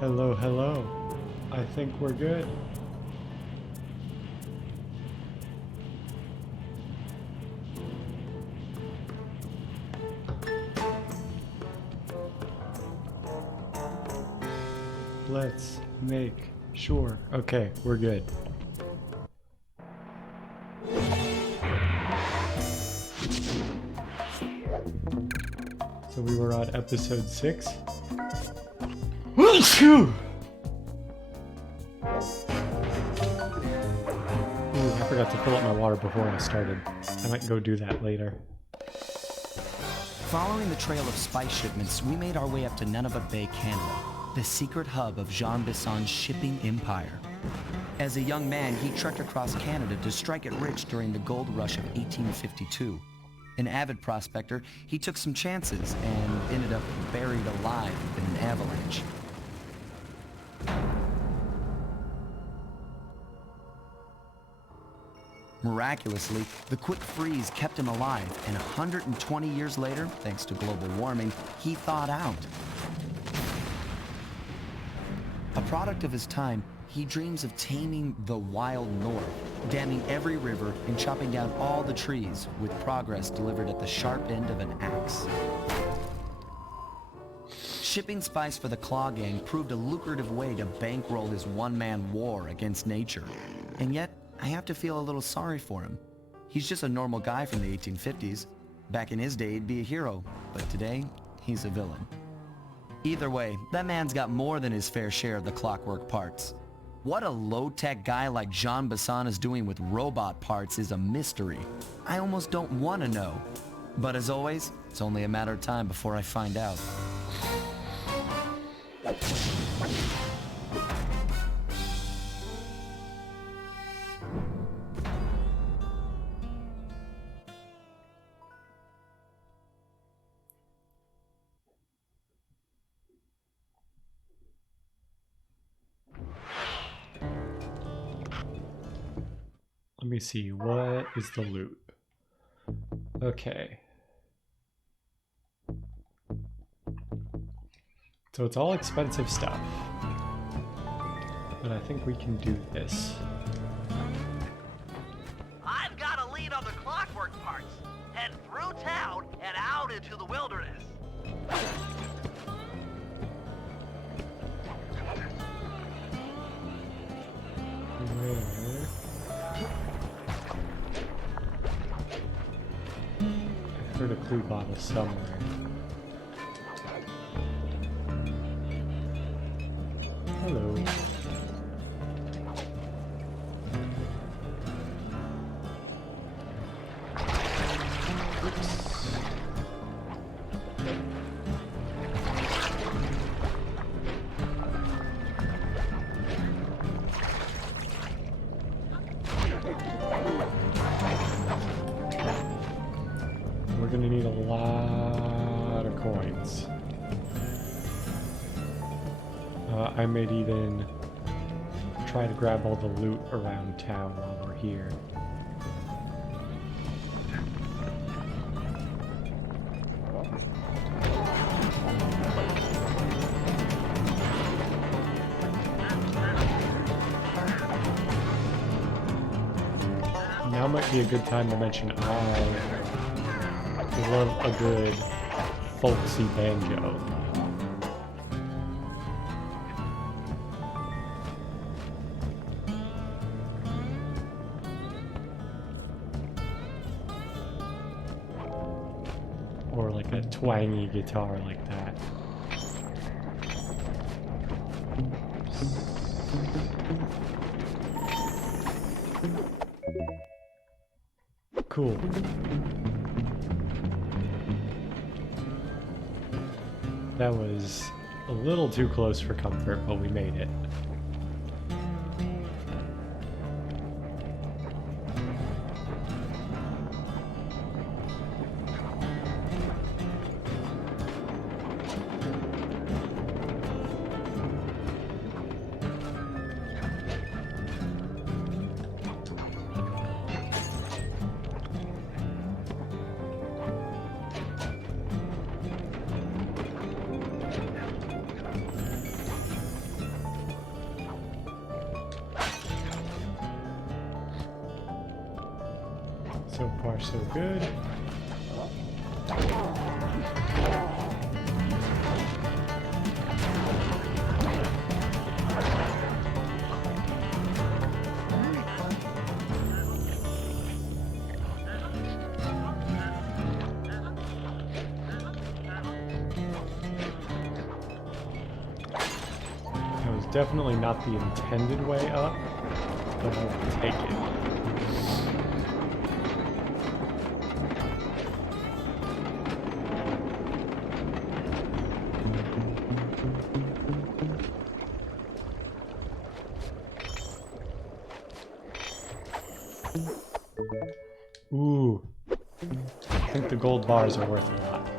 Hello, hello. I think we're good. Let's make sure. Okay, we're good. So we were on episode 6. Ooh, I forgot to fill up my water before I started. I might go do that later. Following the trail of spice shipments, we made our way up to Nunavut Bay, Canada, the secret hub of Jean Bisson's shipping empire. As a young man, he trekked across Canada to strike it rich during the gold rush of 1852. An avid prospector, he took some chances and ended up buried alive in an avalanche. Miraculously, the quick freeze kept him alive, and 120 years later, thanks to global warming, he thawed out. A product of his time, he dreams of taming the wild north, damming every river and chopping down all the trees, with progress delivered at the sharp end of an axe. Shipping spice for the Claw Gang proved a lucrative way to bankroll his one-man war against nature. And yet, I have to feel a little sorry for him. He's just a normal guy from the 1850s. Back in his day, he'd be a hero, but today, he's a villain. Either way, that man's got more than his fair share of the clockwork parts. What a low-tech guy like Jean Bisson is doing with robot parts is a mystery. I almost don't want to know. But as always, it's only a matter of time before I find out. Let me see, what is the loot? Okay. So it's all expensive stuff. But I think we can do this. I've got a lead on the clockwork parts. Head through town and out into the wilderness. Where? I heard a clue bottle somewhere. Hello. We're gonna need a lot of coins. I might even try to grab all the loot around town while we're here. Now might be a good time to mention I love a good folksy banjo. Or like a twangy guitar like that. Cool. That was a little too close for comfort, but we made it. So far, so good. That was definitely not the intended way up, but I'll take it. Ooh. I think the gold bars are worth a lot.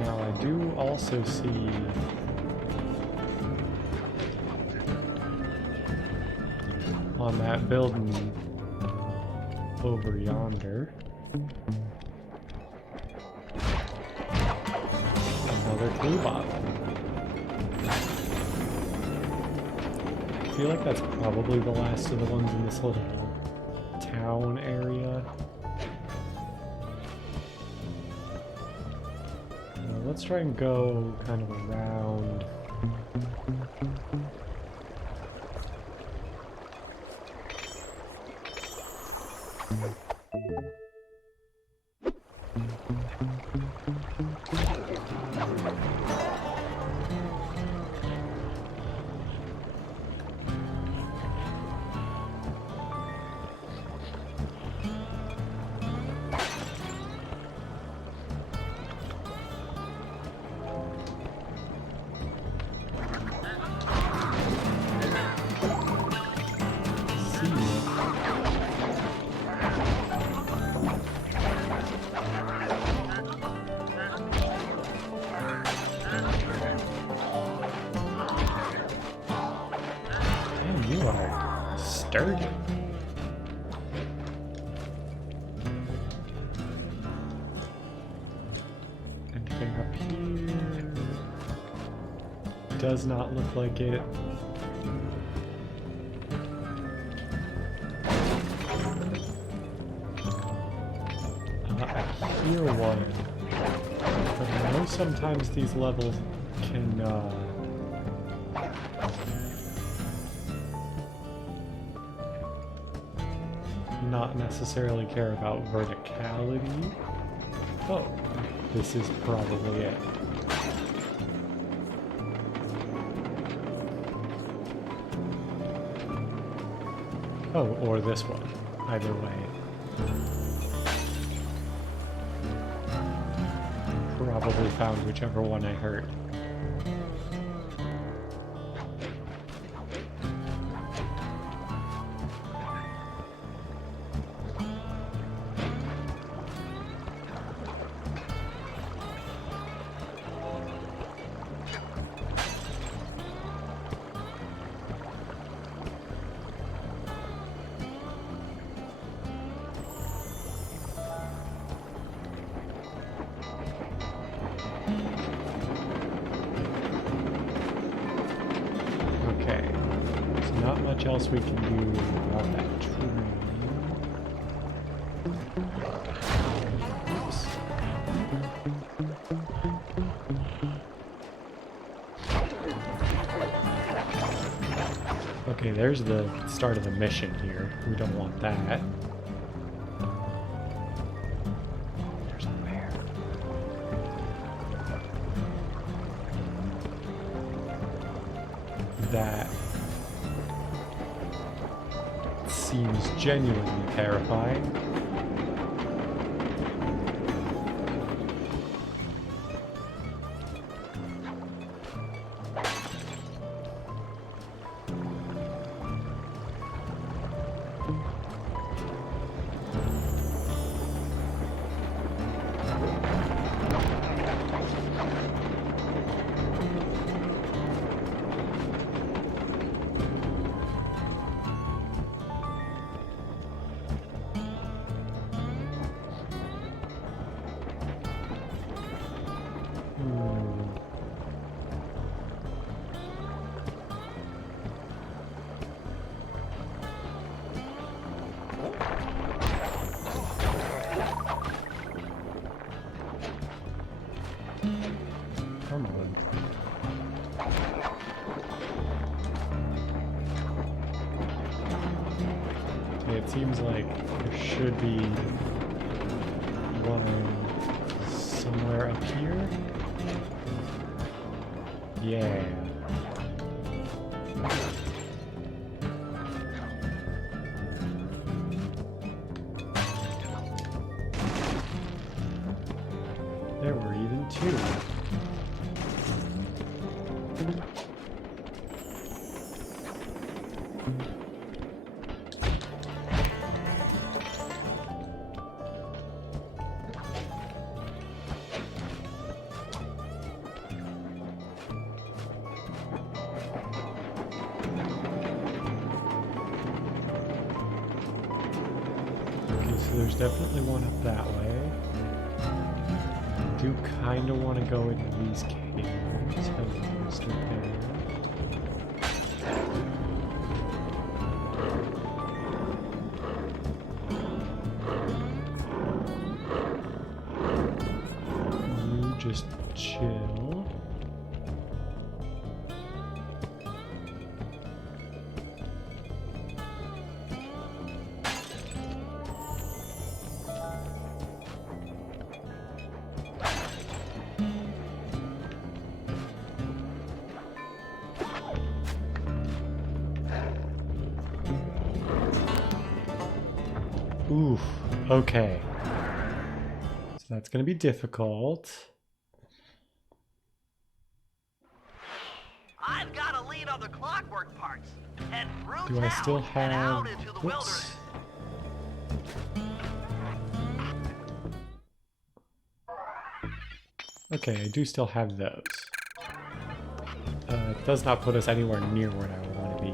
Now I do also see on that building over yonder another clue bottle. I feel like that's probably the last of the ones in this little town area. Let's try and go kind of around. Sturdy. Anything up here? Does not look like it. I hear one. But I know sometimes these levels can not necessarily care about verticality. Oh, this is probably it. Oh, or this one. Either way. Probably found whichever one I heard. Okay, so not much else we can do about that train. Oops. Okay, there's the start of the mission here. We don't want that. There's a bear. That seems genuinely terrifying. Come on. Okay, it seems like there should be one somewhere up here. Yeah. There were even two. Okay, so there's definitely one up that way. I do kind of want to go into these caves. Hello, Mr. Bear. You just chill. Oof, okay. So that's gonna be difficult. I've got a lead on the clockwork parts. Head through Do I town still and have... out into the wilderness. Okay, I do still have those. It does not put us anywhere near where I want to be.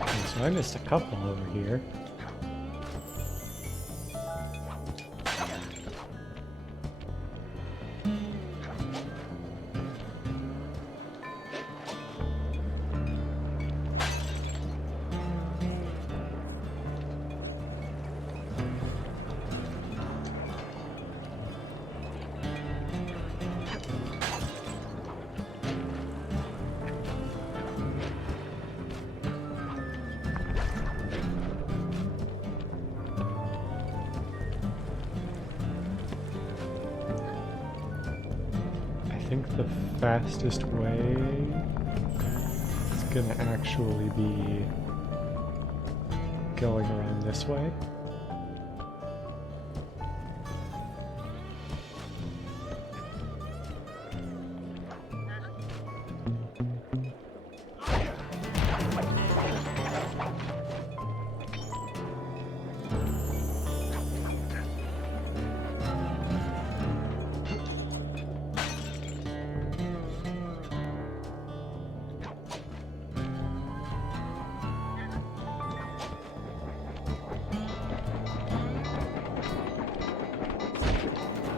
Okay, so I missed a couple over here. I think the fastest way is gonna actually be going around this way.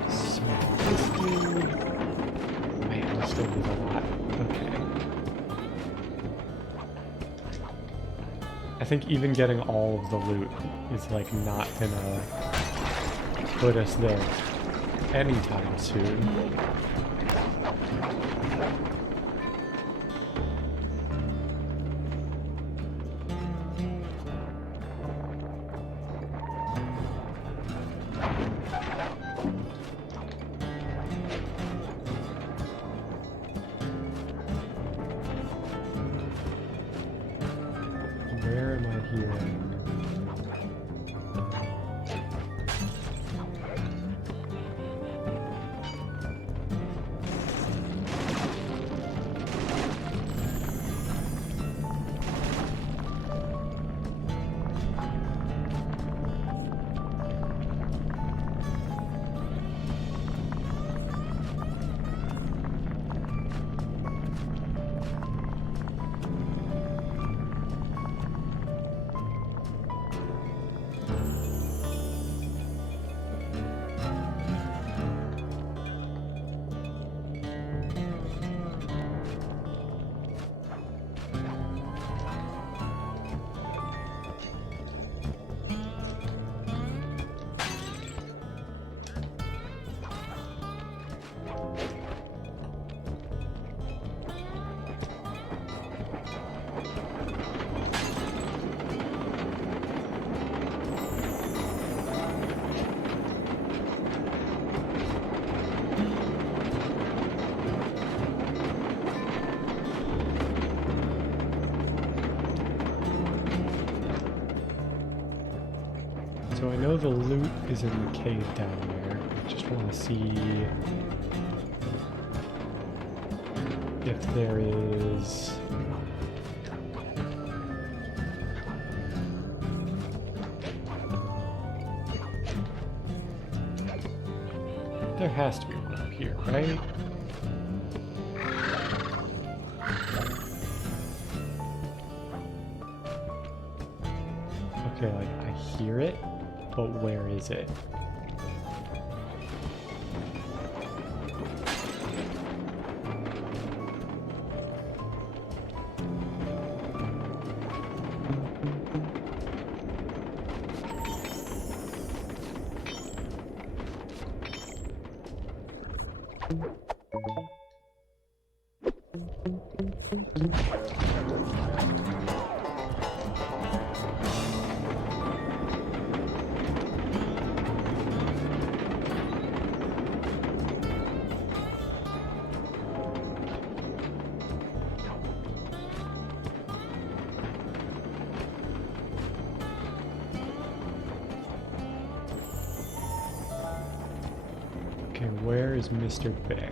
So basically, man, we still need a lot. Okay. I think even getting all of the loot is like not gonna put us there anytime soon. Where am I hearing? So I know the loot is in the cave down there. I just want to see if there is... There has to be one up here, right? Okay, like, I hear it, but where is it? Okay, where is Mr. Bear?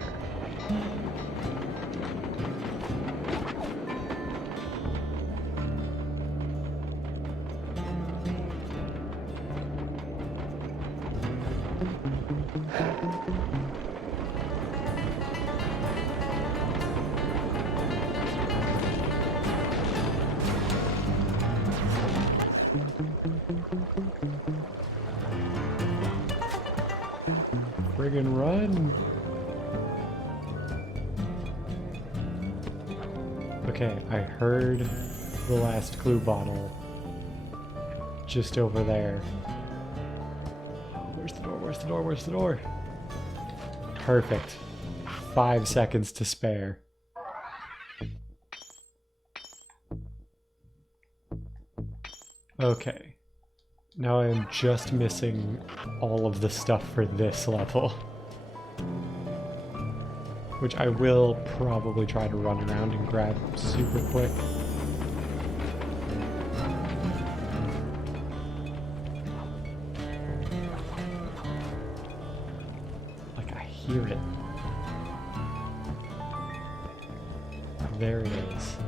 Friggin' run! Okay, I heard the last clue bottle just over there. Where's the door? Where's the door? Where's the door? Perfect. 5 seconds to spare. Okay. Now I am just missing all of the stuff for this level. Which I will probably try to run around and grab super quick. Like, I hear it. There it is.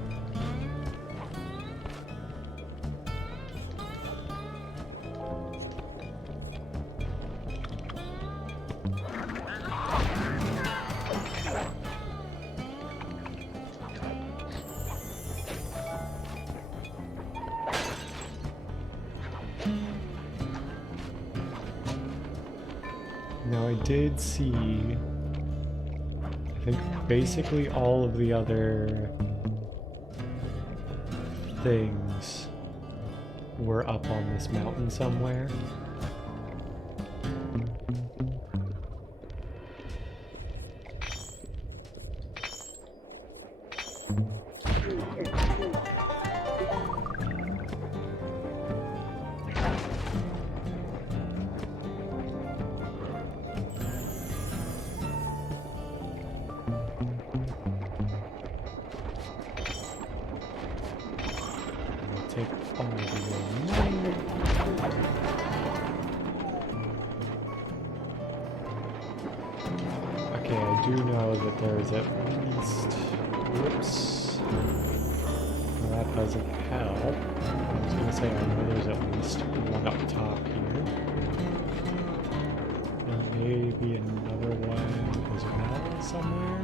Now I did see, I think basically all of the other things were up on this mountain somewhere. Take all of the money. Okay, I do know that there's at least... Whoops. Well, that doesn't help. I was gonna say I know there's at least one up top here. And maybe another one as well somewhere.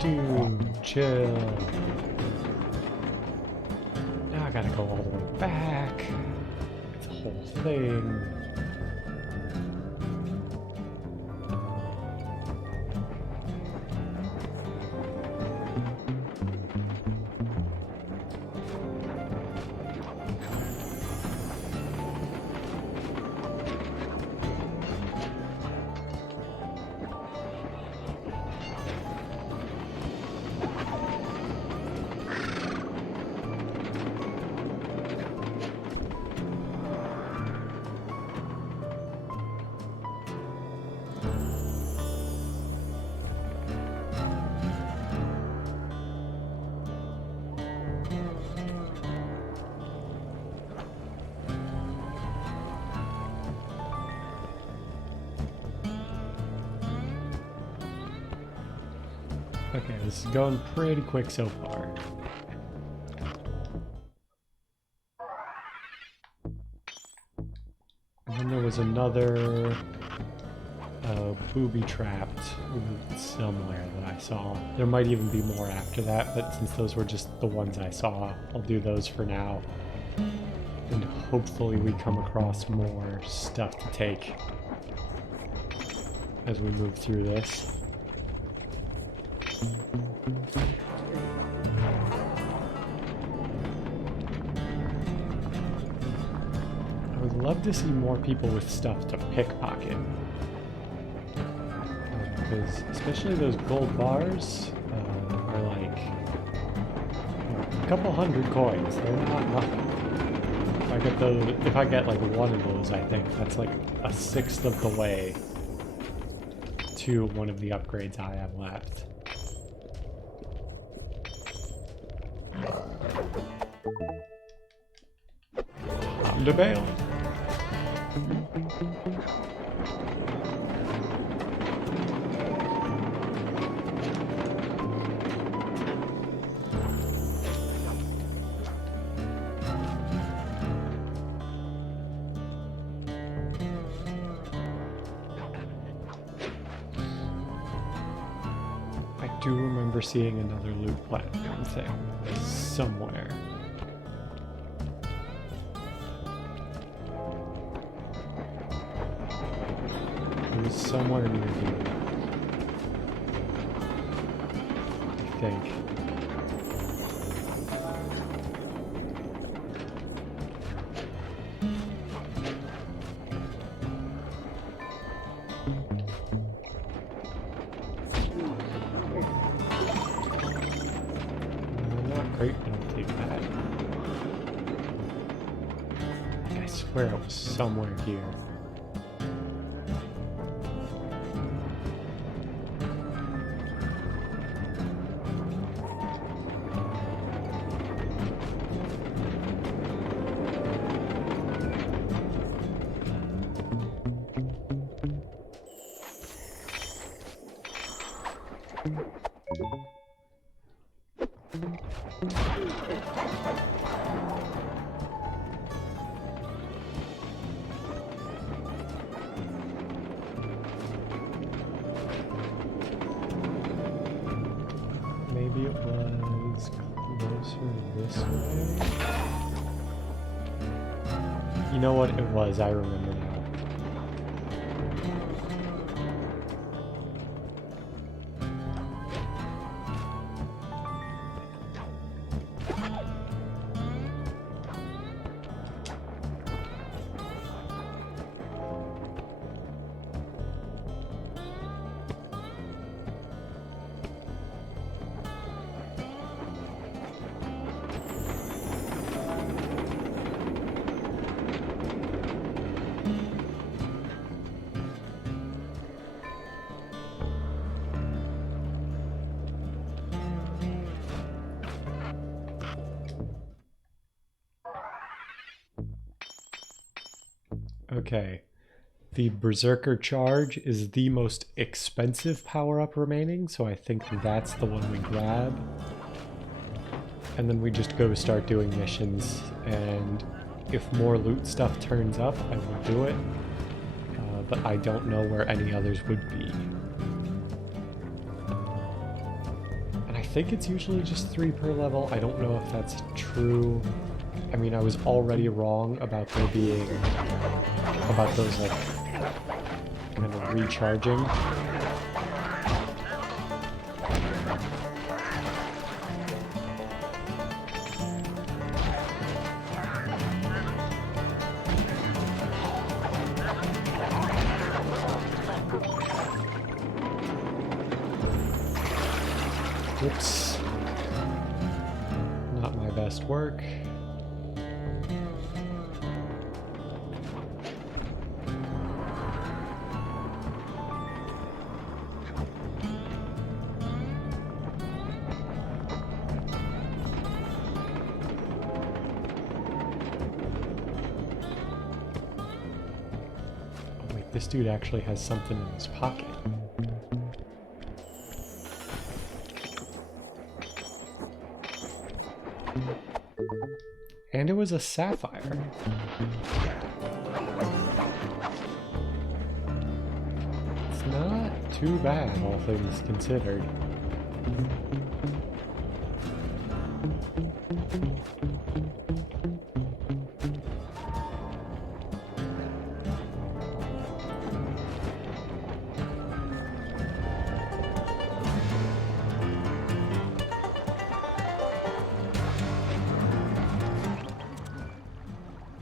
Dude, chill. Now I gotta go all the way back. It's a whole thing. Okay, this is going pretty quick so far. And then there was another booby-trapped somewhere that I saw. There might even be more after that, but since those were just the ones I saw, I'll do those for now. And hopefully we come across more stuff to take as we move through this. I would love to see more people with stuff to pickpocket. Because especially those gold bars are like a couple hundred coins. They're not nothing. If I get like one of those, I think that's like a sixth of the way to one of the upgrades I have left. Time to bail. I do remember seeing another loot platform thing somewhere. It was somewhere near here, I think. Not great, but I'll take that. I swear it was somewhere here. Maybe it was closer this way. You know what it was, I remember now. Okay. The Berserker Charge is the most expensive power-up remaining, so I think that's the one we grab. And then we just go start doing missions, and if more loot stuff turns up, I will do it. But I don't know where any others would be. And I think it's usually just 3 per level. I don't know if that's true. I mean, I was already wrong about there being, about those like, kind of recharging. Whoops. Not my best work. This dude actually has something in his pocket. And it was a sapphire. It's not too bad, all things considered.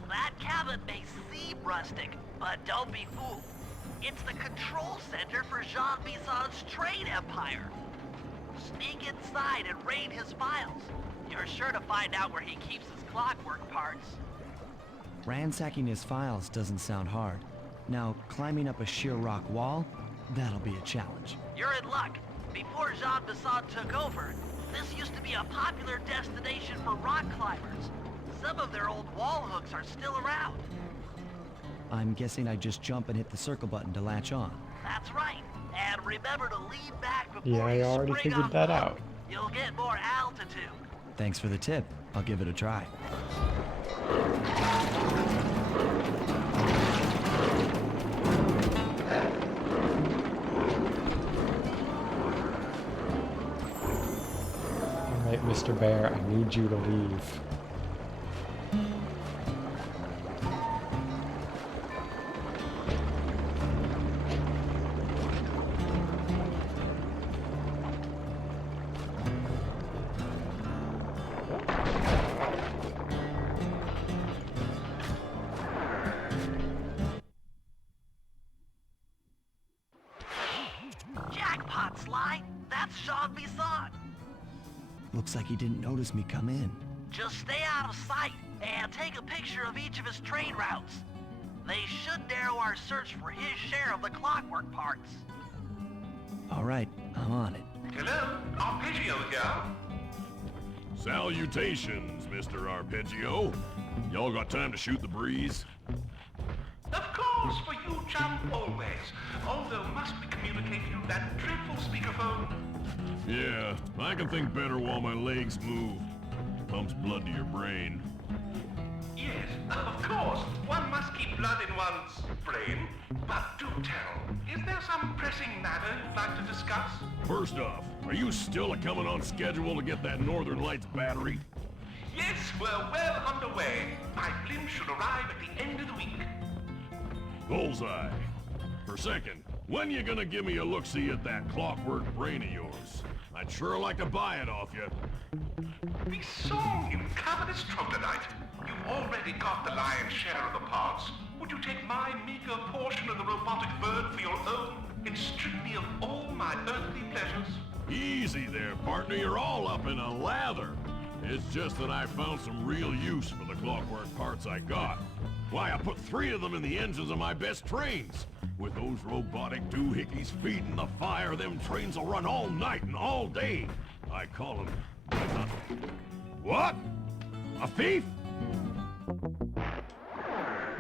That cabin may seem rustic, but don't be fooled. It's the control center for Jean Bison's trade empire. Sneak inside and raid his files. You're sure to find out where he keeps his clockwork parts. Ransacking his files doesn't sound hard. Now, climbing up a sheer rock wall, that'll be a challenge. You're in luck. Before Jean Bisson took over, this used to be a popular destination for rock climbers. Some of their old wall hooks are still around. I'm guessing I just jump and hit the circle button to latch on. That's right. And remember to lean back before Yeah, I you already spring figured off that the hook. out. You'll get more altitude. Thanks for the tip. I'll give it a try. Alright, Mr. Bear, I need you to leave. Jackpot, Sly. That's Jean Bisson. Looks like he didn't notice me come in. Just stay out of sight and take a picture of each of his trade routes. They should narrow our search for his share of the clockwork parts. All right, I'm on it. Hello, Arpeggio here. Salutations, Mr. Arpeggio. Y'all got time to shoot the breeze? Of course, for you, chum, always. Although must we communicate through that dreadful speakerphone? Yeah, I can think better while my legs move. Pumps blood to your brain. Yes, of course. One must keep blood in one's brain. But do tell, is there some pressing matter you'd like to discuss? First off, are you still coming on schedule to get that Northern Lights battery? Yes, we're well underway. My blimp should arrive at the end of the week. Bullseye. For second, when you gonna give me a look-see at that clockwork brain of yours? I'd sure like to buy it off you. Be song, you cavernous troglodyte. You've already got the lion's share of the parts. Would you take my meager portion of the robotic bird for your own and strip me of all my earthly pleasures? Easy there, partner. You're all up in a lather. It's just that I found some real use for the clockwork parts I got. Why, I put 3 of them in the engines of my best trains. With those robotic doohickeys feeding the fire, them trains will run all night and all day. I call them... What? A thief?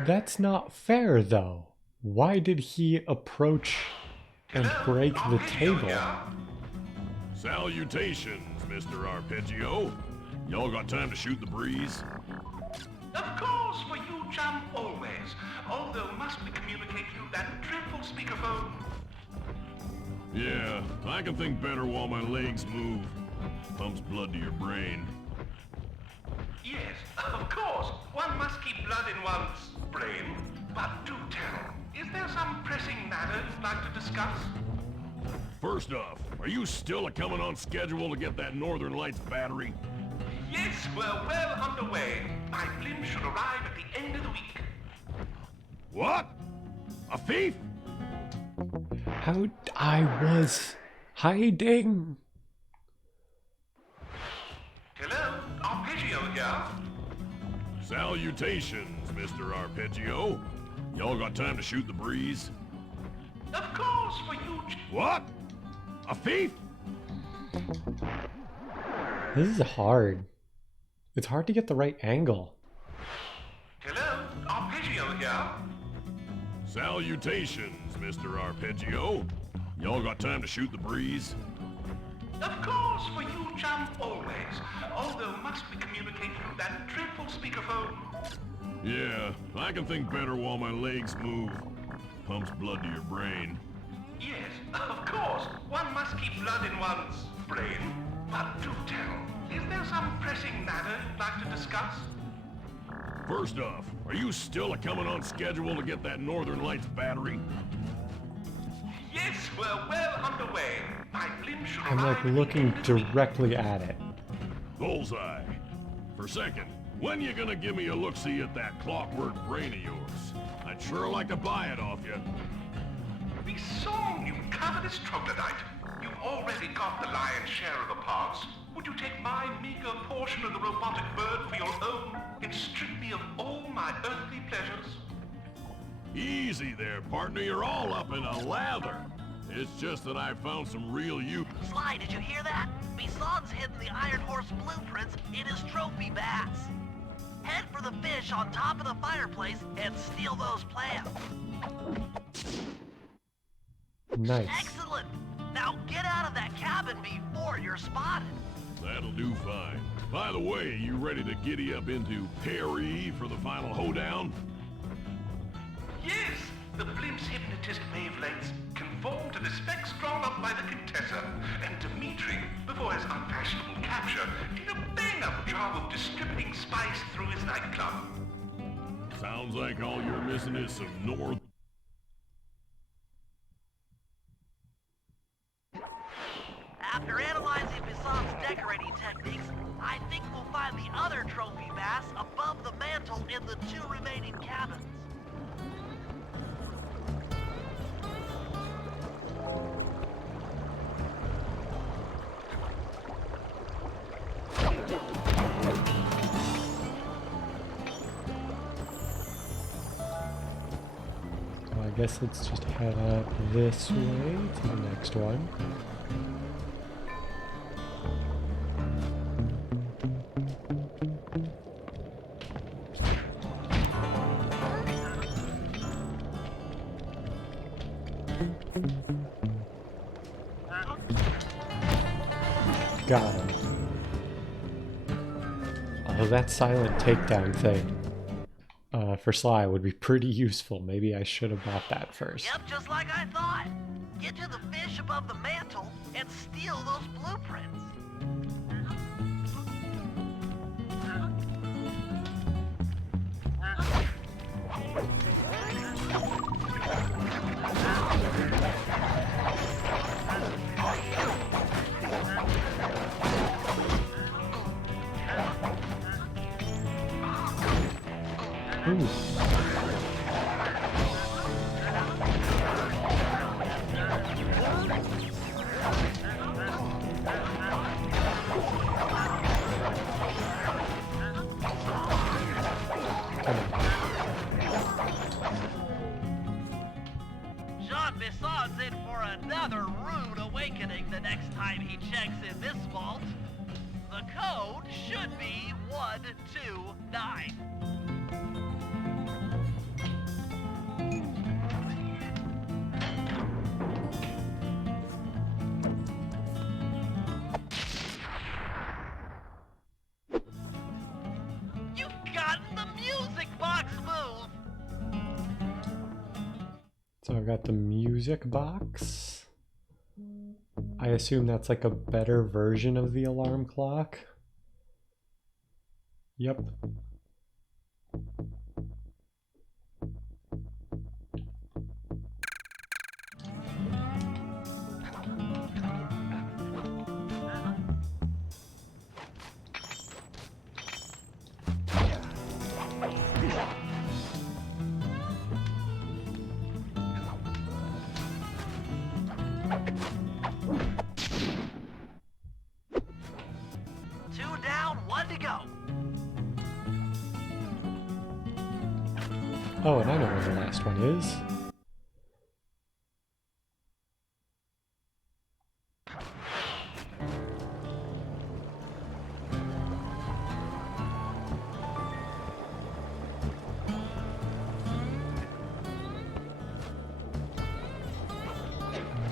That's not fair, though. Why did he approach and break the table? Salutations, Mr. Arpeggio. Y'all got time to shoot the breeze? Of course, for you, chum, always. Although must we communicate through that dreadful speakerphone? Yeah, I can think better while my legs move. Pumps blood to your brain. Yes, of course. One must keep blood in one's brain. But do tell, is there some pressing matter you'd like to discuss? First off, are you still coming on schedule to get that Northern Lights battery? Yes, we're well underway. My blimp should arrive at the end of the week. What? A thief? I was hiding. Hello, Arpeggio here. Salutations, Mr. Arpeggio. Y'all got time to shoot the breeze? Of course, for you... What? A thief? This is hard. It's hard to get the right angle. Hello, Arpeggio here. Salutations, Mr. Arpeggio. Y'all got time to shoot the breeze? Of course, for you, chum, always. Although must we communicate that dreadful speakerphone? Yeah, I can think better while my legs move. Pumps blood to your brain. Yes, of course. One must keep blood in one's brain. But do tell, is there some pressing matter you'd like to discuss? First off, are you still coming on schedule to get that Northern Lights battery? Yes, we're well underway. My blimp should I'm like arrive at the looking end of the week. directly at it. Bullseye. For second, when you gonna give me a look-see at that clockwork brain of yours? I'd sure like to buy it off you. We saw you cover this troglodyte. You've already got the lion's share of the parts. Would you take my meager portion of the robotic bird for your own and strip me of all my earthly pleasures? Easy there, partner. You're all up in a lather. It's just that I found some real use. Sly, did you hear that? Bison's hidden the Iron Horse blueprints in his trophy bass. Head for the fish on top of the fireplace and steal those plans. Nice. Excellent! Now get out of that cabin before you're spotted. That'll do fine. By the way, you ready to giddy up into Perry for the final hoedown? Yes, the blimp's hypnotist wavelengths conform to the specs drawn up by the Contessa, and Dmitri, before his unfashionable capture, did a bang-up job of distributing spice through his nightclub. Sounds like all you're missing is some North. After analyzing Bison's decorating techniques, I think we'll find the other trophy bass above the mantle in the 2 remaining cabins. So I guess let's just head up this way to the next one. Got him. Although that silent takedown thing for Sly would be pretty useful. Maybe I should have bought that first. Yep, just like I thought. Get to the fish above the mantle and steal those blueprints. Ooh. Jean Bison's in for another rude awakening the next time he checks in this vault. The code should be 129. You've gotten the music box move! So I got the music box. I assume that's like a better version of the alarm clock. Yep. Two down, one to go. Oh, and I know where the last one is.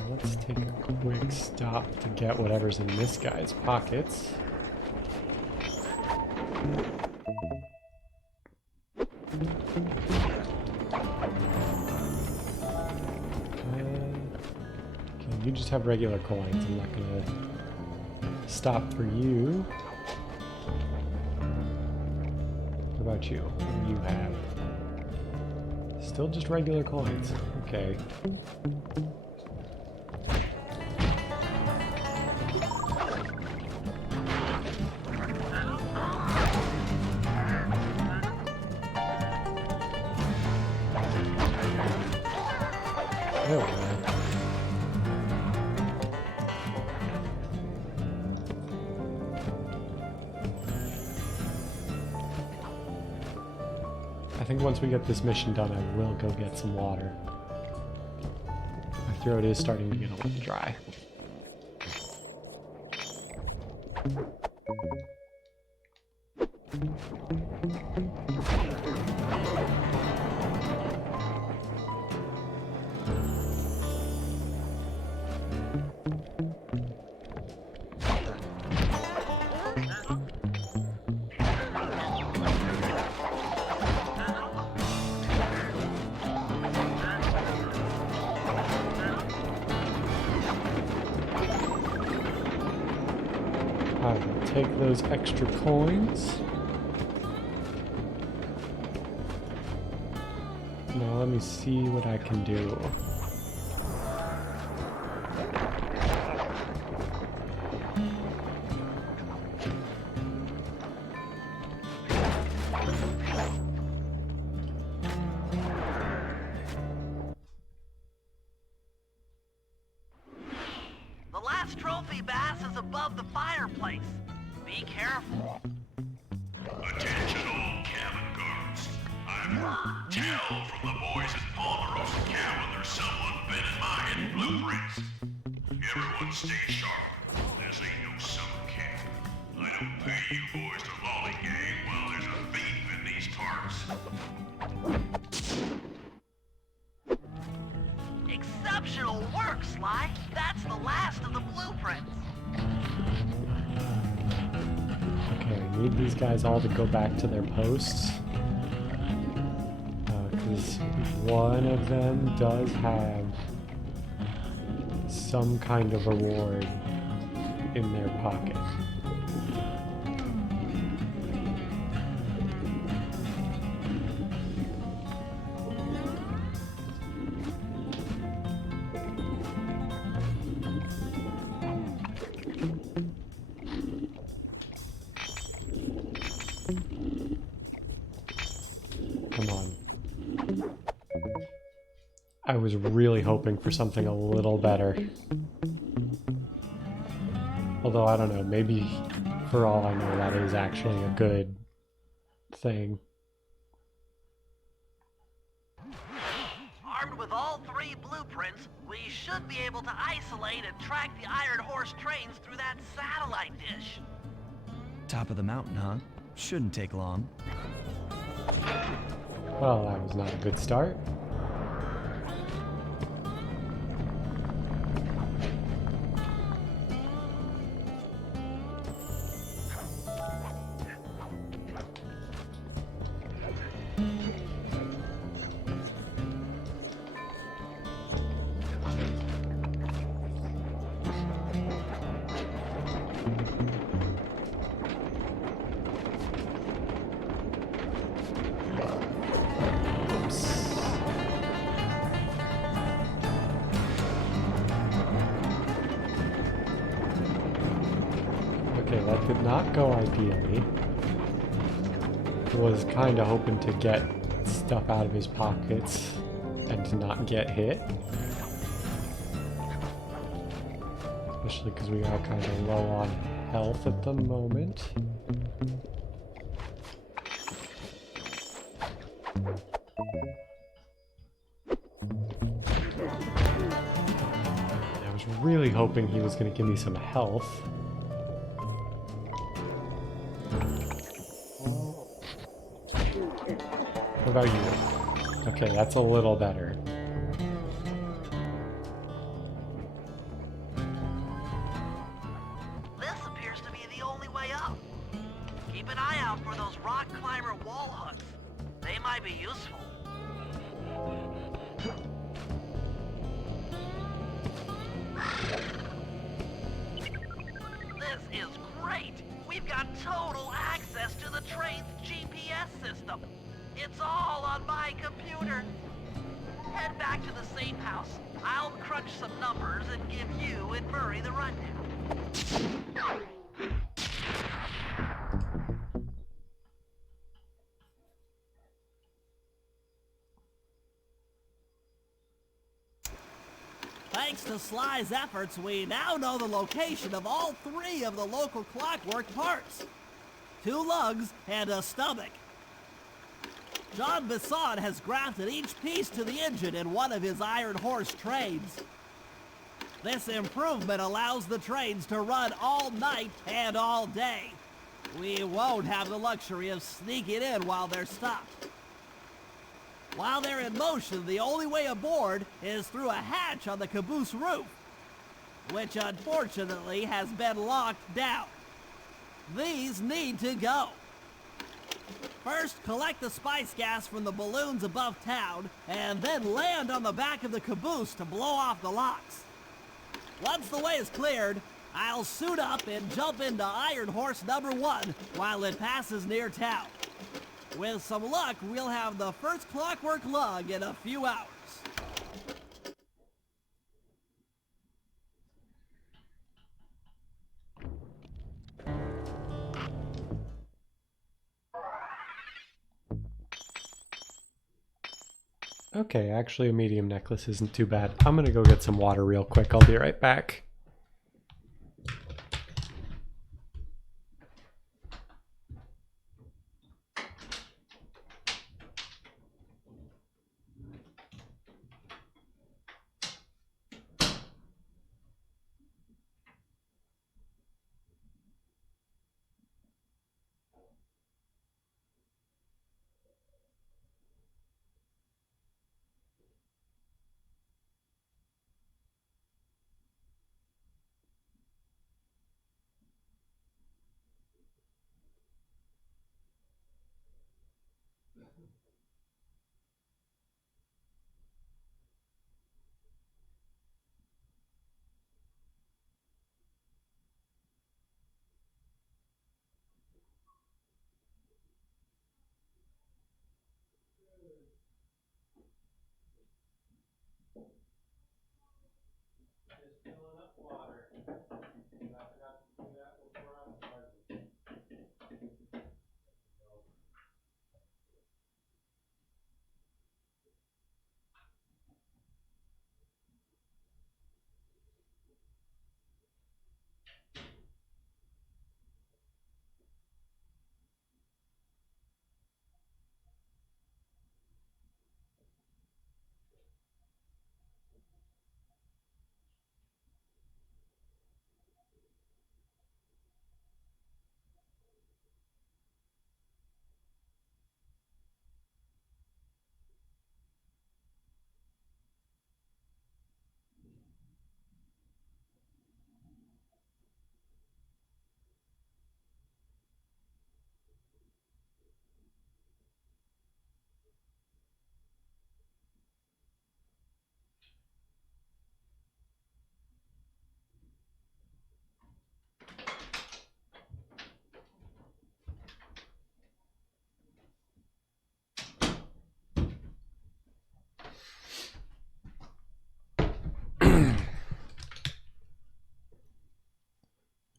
Let's take a quick stop to get whatever's in this guy's pockets. Okay, you just have regular coins. I'm not gonna stop for you. What about you? What do you have? Still just regular coins. Okay. There we go. I think once we get this mission done, I will go get some water. My throat is starting to get a little dry. I will take those extra coins. Now let me see what I can do. The last trophy bass is above the fireplace. Be careful. Attention all cabin guards. I've heard tell from the boys at Ponderosa Cabin there's someone been in my hidden blueprints. Everyone stay sharp. This ain't no summer camp. I don't pay you boys to lollygag while there's a thief in these parts. Exceptional work, Sly. That's the last of the blueprints. Okay, I need these guys all to go back to their posts. Because one of them does have some kind of reward in their pocket. Come on. I was really hoping for something a little better. Although, I don't know, maybe for all I know, that is actually a good thing. Armed with all three blueprints, we should be able to isolate and track the Iron Horse trains through that satellite dish. Top of the mountain, huh? Shouldn't take long. Well, that was not a good start. Okay, that did not go ideally. Was kind of hoping to get stuff out of his pockets and to not get hit. Especially because we are kind of low on health at the moment. I was really hoping he was going to give me some health. What about you? Okay, that's a little better. This appears to be the only way up. Keep an eye out for those rock climber wall hooks. They might be useful. This is great! We've got total access to the train's GPS system. It's all on my computer. Head back to the safe house. I'll crunch some numbers and give you and Murray the rundown. Thanks to Sly's efforts, we now know the location of all 3 of the local clockwork parts. 2 lugs and a stomach. John Bisson has grafted each piece to the engine in one of his Iron Horse trains. This improvement allows the trains to run all night and all day. We won't have the luxury of sneaking in while they're stopped. While they're in motion, the only way aboard is through a hatch on the caboose roof, which unfortunately has been locked down. These need to go. First, collect the spice gas from the balloons above town, and then land on the back of the caboose to blow off the locks. Once the way is cleared, I'll suit up and jump into Iron Horse number 1 while it passes near town. With some luck, we'll have the first clockwork lug in a few hours. Okay, actually a medium necklace isn't too bad. I'm gonna go get some water real quick. I'll be right back.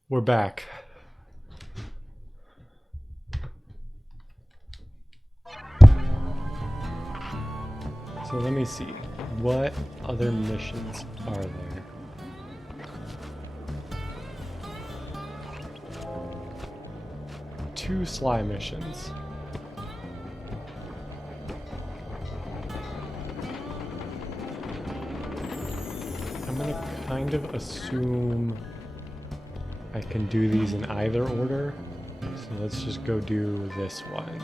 We're back. So let me see. What other missions are there? Two Sly missions. I'm gonna kind of assume I can do these in either order. So let's just go do this one.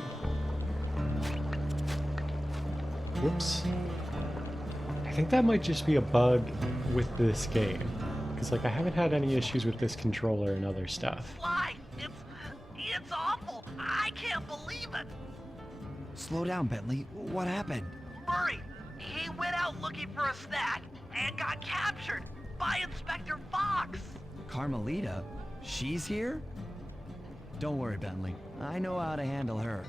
Whoops. I think that might just be a bug with this game. Because like I haven't had any issues with this controller and other stuff. Sly, It's awful. I can't believe it. Slow down, Bentley. What happened? Murray, he went out looking for a snack and got captured by Inspector Fox. Carmelita? She's here? Don't worry, Bentley. I know how to handle her.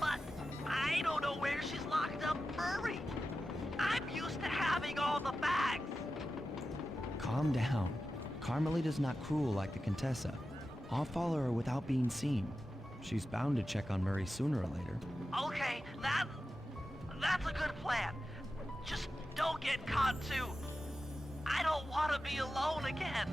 But I don't know where she's locked up Murray. I'm used to having all the facts. Calm down. Carmelita's not cruel like the Contessa. I'll follow her without being seen. She's bound to check on Murray sooner or later. Okay, that's a good plan. Just don't get caught too. I don't want to be alone again.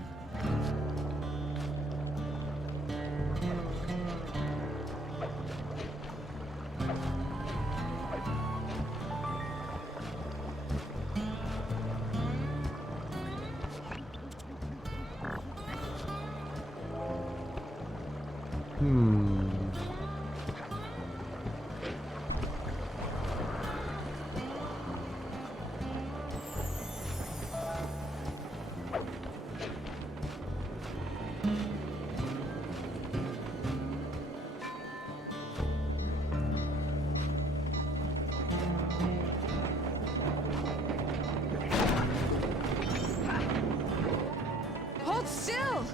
Hold still!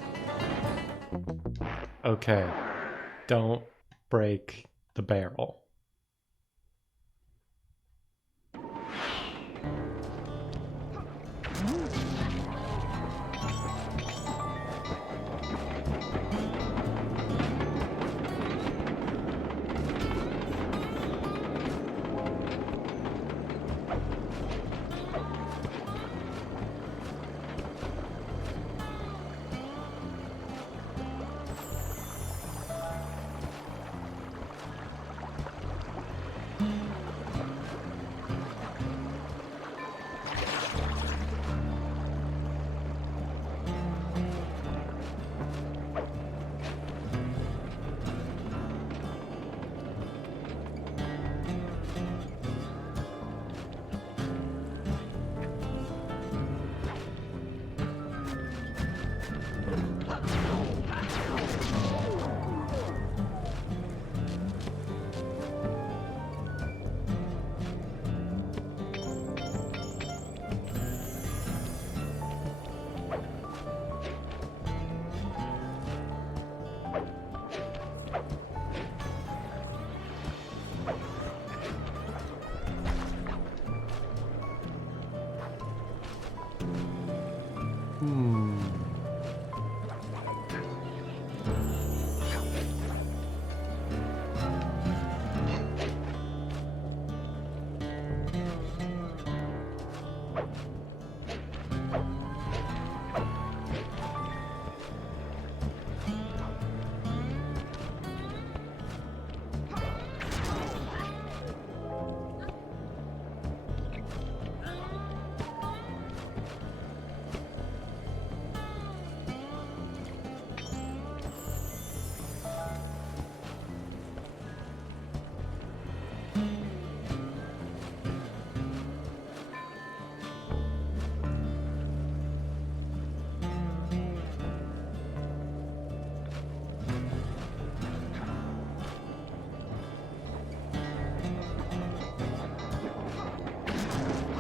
Okay. Don't break the barrel.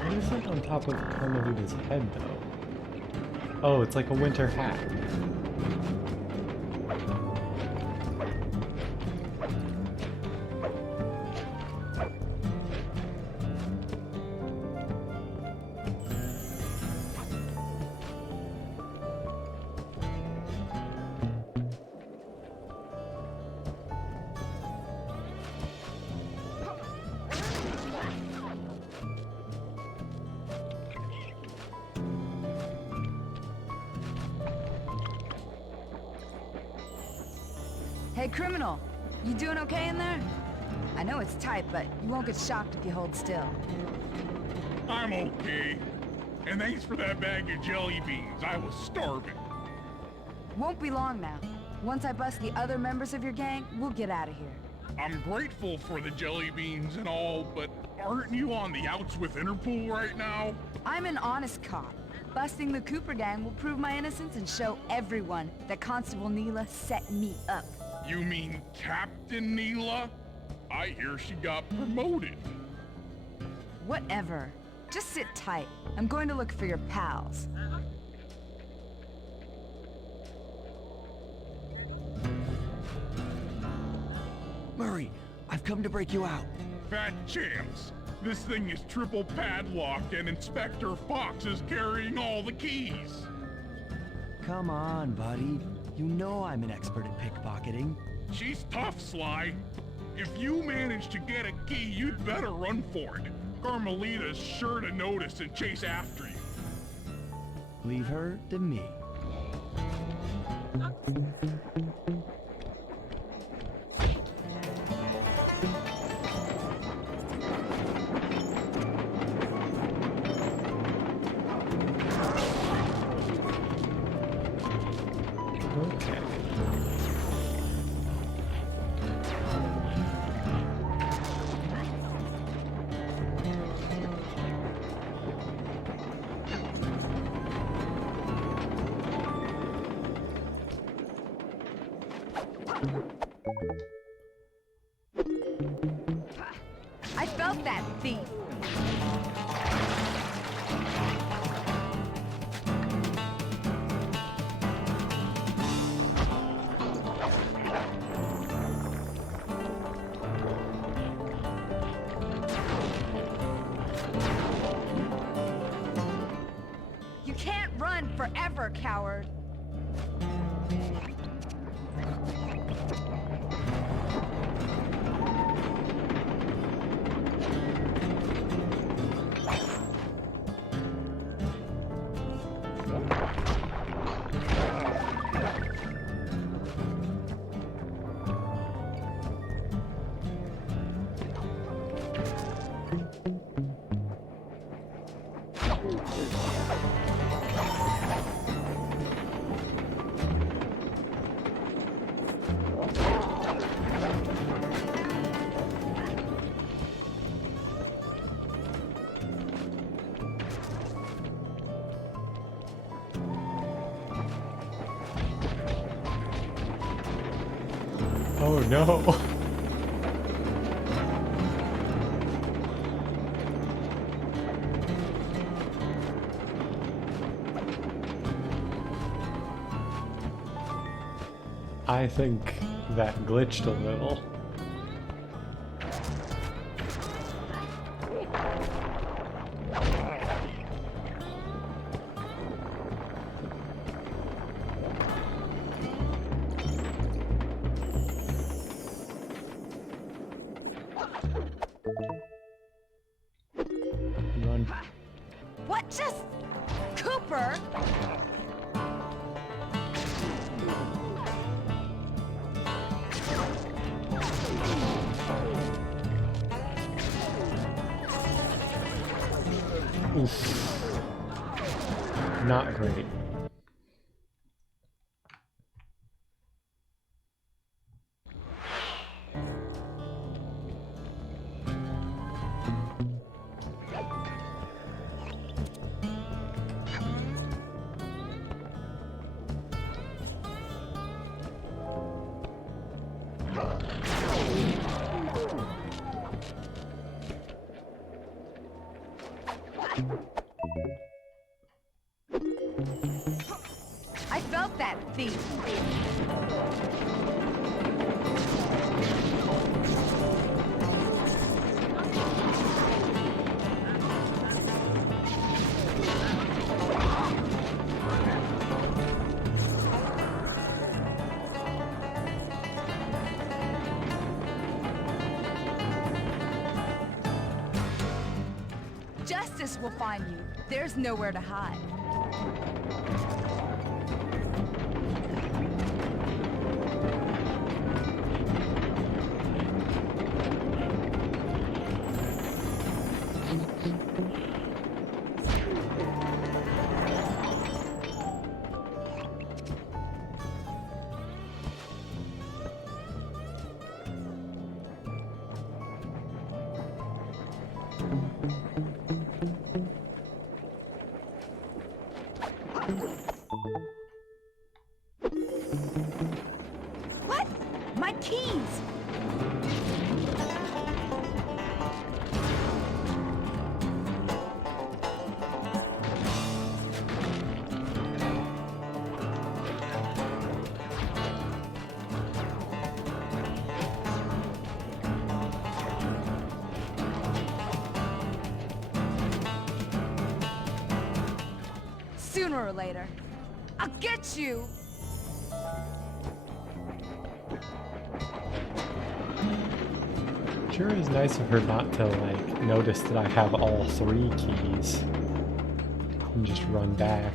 What is it on top of Carmelita's head, though? Oh, it's like a winter hat. Hey, criminal, you doing okay in there? I know it's tight, but you won't get shocked if you hold still. I'm okay. And thanks for that bag of jelly beans. I was starving. Won't be long now. Once I bust the other members of your gang, we'll get out of here. I'm grateful for the jelly beans and all, but aren't you on the outs with Interpol right now? I'm an honest cop. Busting the Cooper gang will prove my innocence and show everyone that Constable Neela set me up. You mean Captain Neela? I hear she got promoted. Whatever. Just sit tight. I'm going to look for your pals. Murray, I've come to break you out. Fat chance. This thing is triple padlocked and Inspector Fox is carrying all the keys. Come on, buddy. You know I'm an expert at pickpocketing. She's tough, Sly. If you manage to get a key, you'd better run for it. Carmelita's sure to notice and chase after you. Leave her to me. Okay. I felt that thief. You can't run forever, coward. Oh no. I think that glitched a little. Run. What just... Cooper? Oof. Not great. I felt that thief. Justice will find you. There's nowhere to hide. What? My keys! Sooner or later, I'll get you! Sure is nice of her not to, like, notice that I have all 3 keys. And just run back.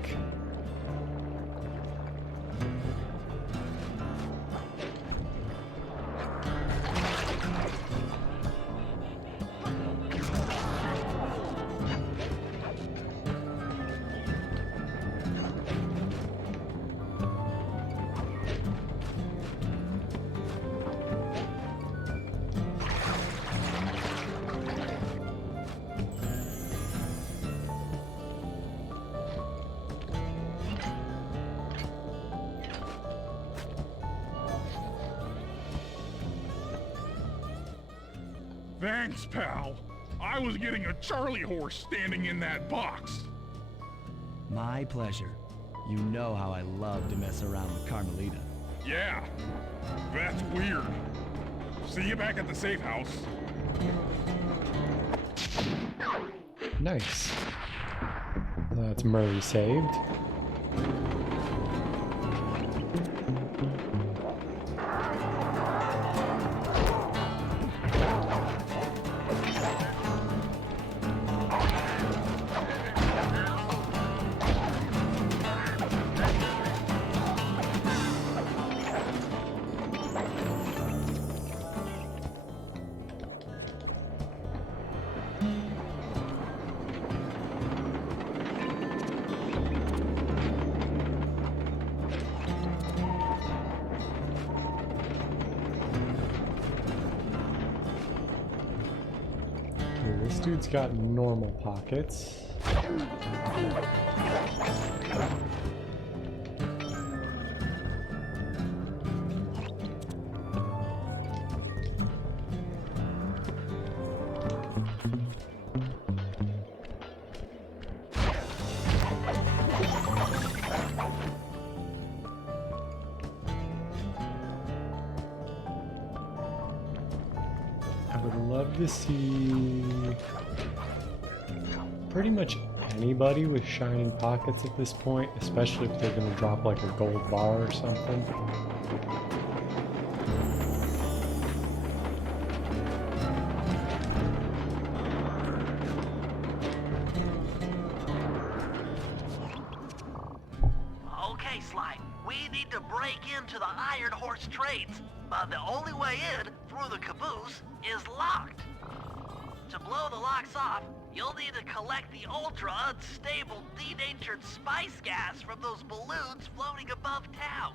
Thanks, pal. I was getting a Charlie horse standing in that box. My pleasure. You know how I love to mess around with Carmelita. Yeah, that's weird. See you back at the safe house. Nice. That's Murray saved. This dude's got normal pockets. I would love to see pretty much anybody with shining pockets at this point, especially if they're going to drop like a gold bar or something. Okay, Sly, we need to break into the Iron Horse trades, but the only way in through the caboose is locked. To blow the locks off, you'll need to collect the ultra-unstable denatured spice gas from those balloons floating above town.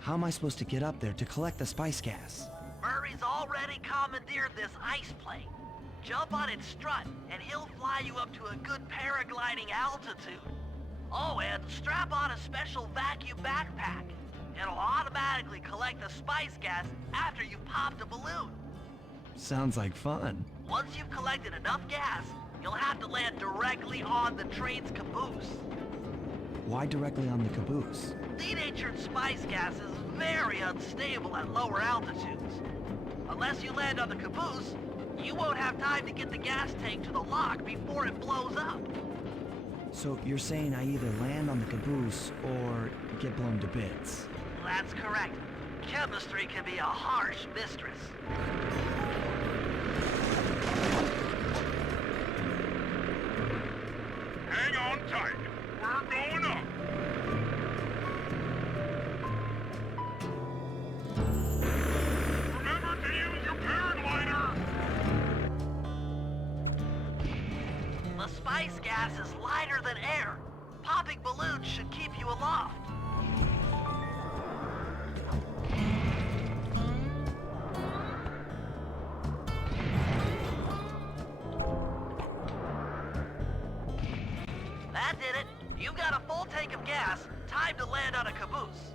How am I supposed to get up there to collect the spice gas? Murray's already commandeered this ice plane. Jump on its strut, and he'll fly you up to a good paragliding altitude. Oh, and strap on a special vacuum backpack. It'll automatically collect the spice gas after you've popped a balloon. Sounds like fun. Once you've collected enough gas, you'll have to land directly on the train's caboose. Why directly on the caboose? Denatured spice gas is very unstable at lower altitudes. Unless you land on the caboose, you won't have time to get the gas tank to the lock before it blows up. So you're saying I either land on the caboose or get blown to bits? That's correct. Chemistry can be a harsh mistress. Hang on tight. We're going up. Remember to use your paraglider. The spice gas is lighter than air. Popping balloons should keep you aloft. That did it. You got a full tank of gas. Time to land on a caboose.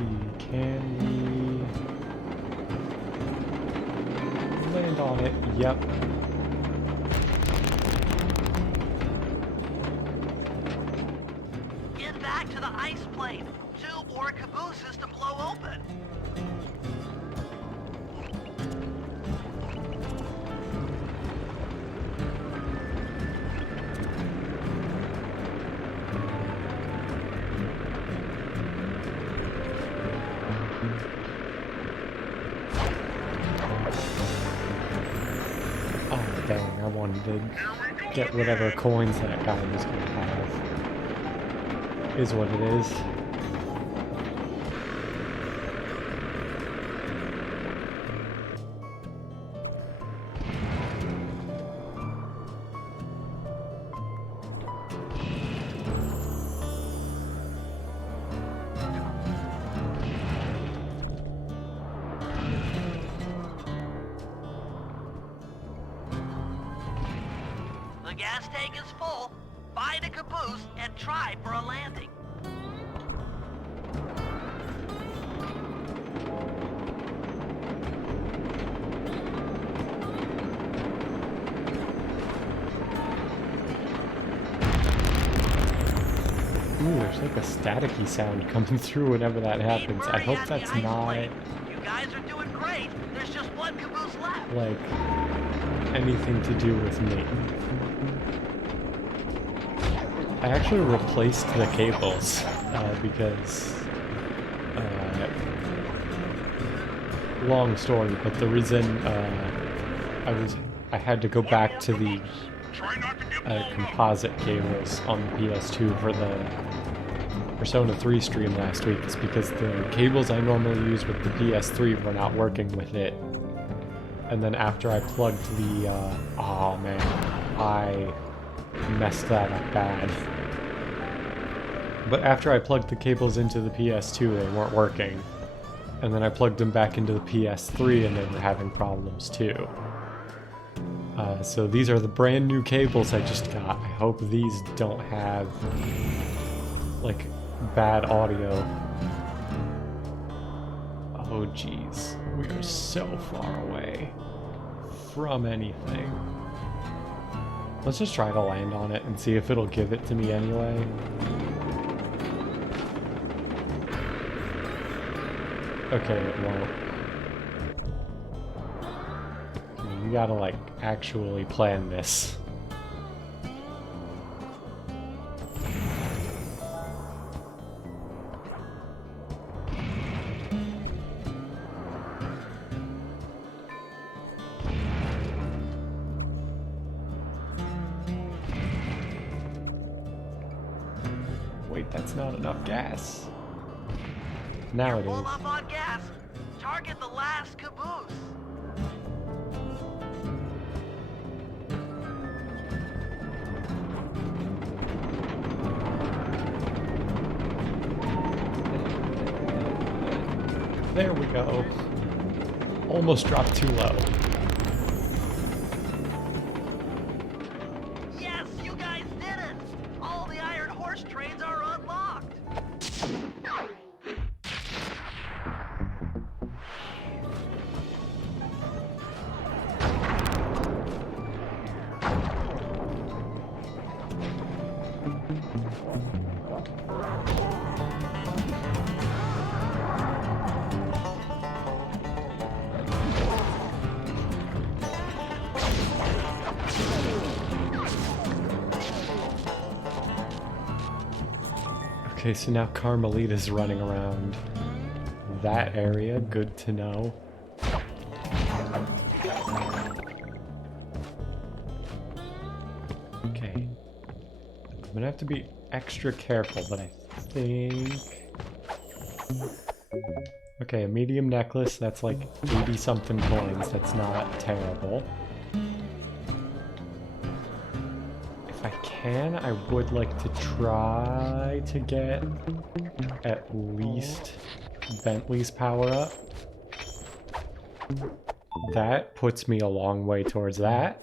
see, can we land on it? Yep. Get back to the ice plane. 2 more cabooses to blow open. Oh, dang, I wanted to get whatever coins that guy was going to have. Is what it is. The gas tank is full. Find a caboose and try for a landing. Ooh, there's like a staticky sound coming through whenever that happens. I hope that's not You guys are doing great. There's just 1 caboose left. like anything to do with me. I actually replaced the cables because long story, but the reason I had to go back to the Try not to get blown up. composite cables on the PS2 for the Persona 3 stream last week is because the cables I normally use with the PS3 were not working with it. And then after I plugged the, oh man, I messed that up bad. But after I plugged the cables into the PS2, they weren't working. And then I plugged them back into the PS3 and they were having problems too. So these are the brand new cables I just got. I hope these don't have, like, bad audio. Oh jeez, we are so far away from anything. Let's just try to land on it and see if it'll give it to me anyway. Okay, it won't. You gotta, like, actually plan this. Wait, that's not enough gas. Now it Pull is. up on gas. Target the last caboose. There we go. Almost dropped too low. Yes, you guys did it! All the Iron Horse trains are unlocked. Okay, so now Carmelita's running around that area. Good to know. Okay. I'm gonna have to be extra careful, but I think... Okay, a medium necklace, that's like 80-something coins. That's not terrible. If I can, I would like to try to get at least Bentley's power up. That puts me a long way towards that.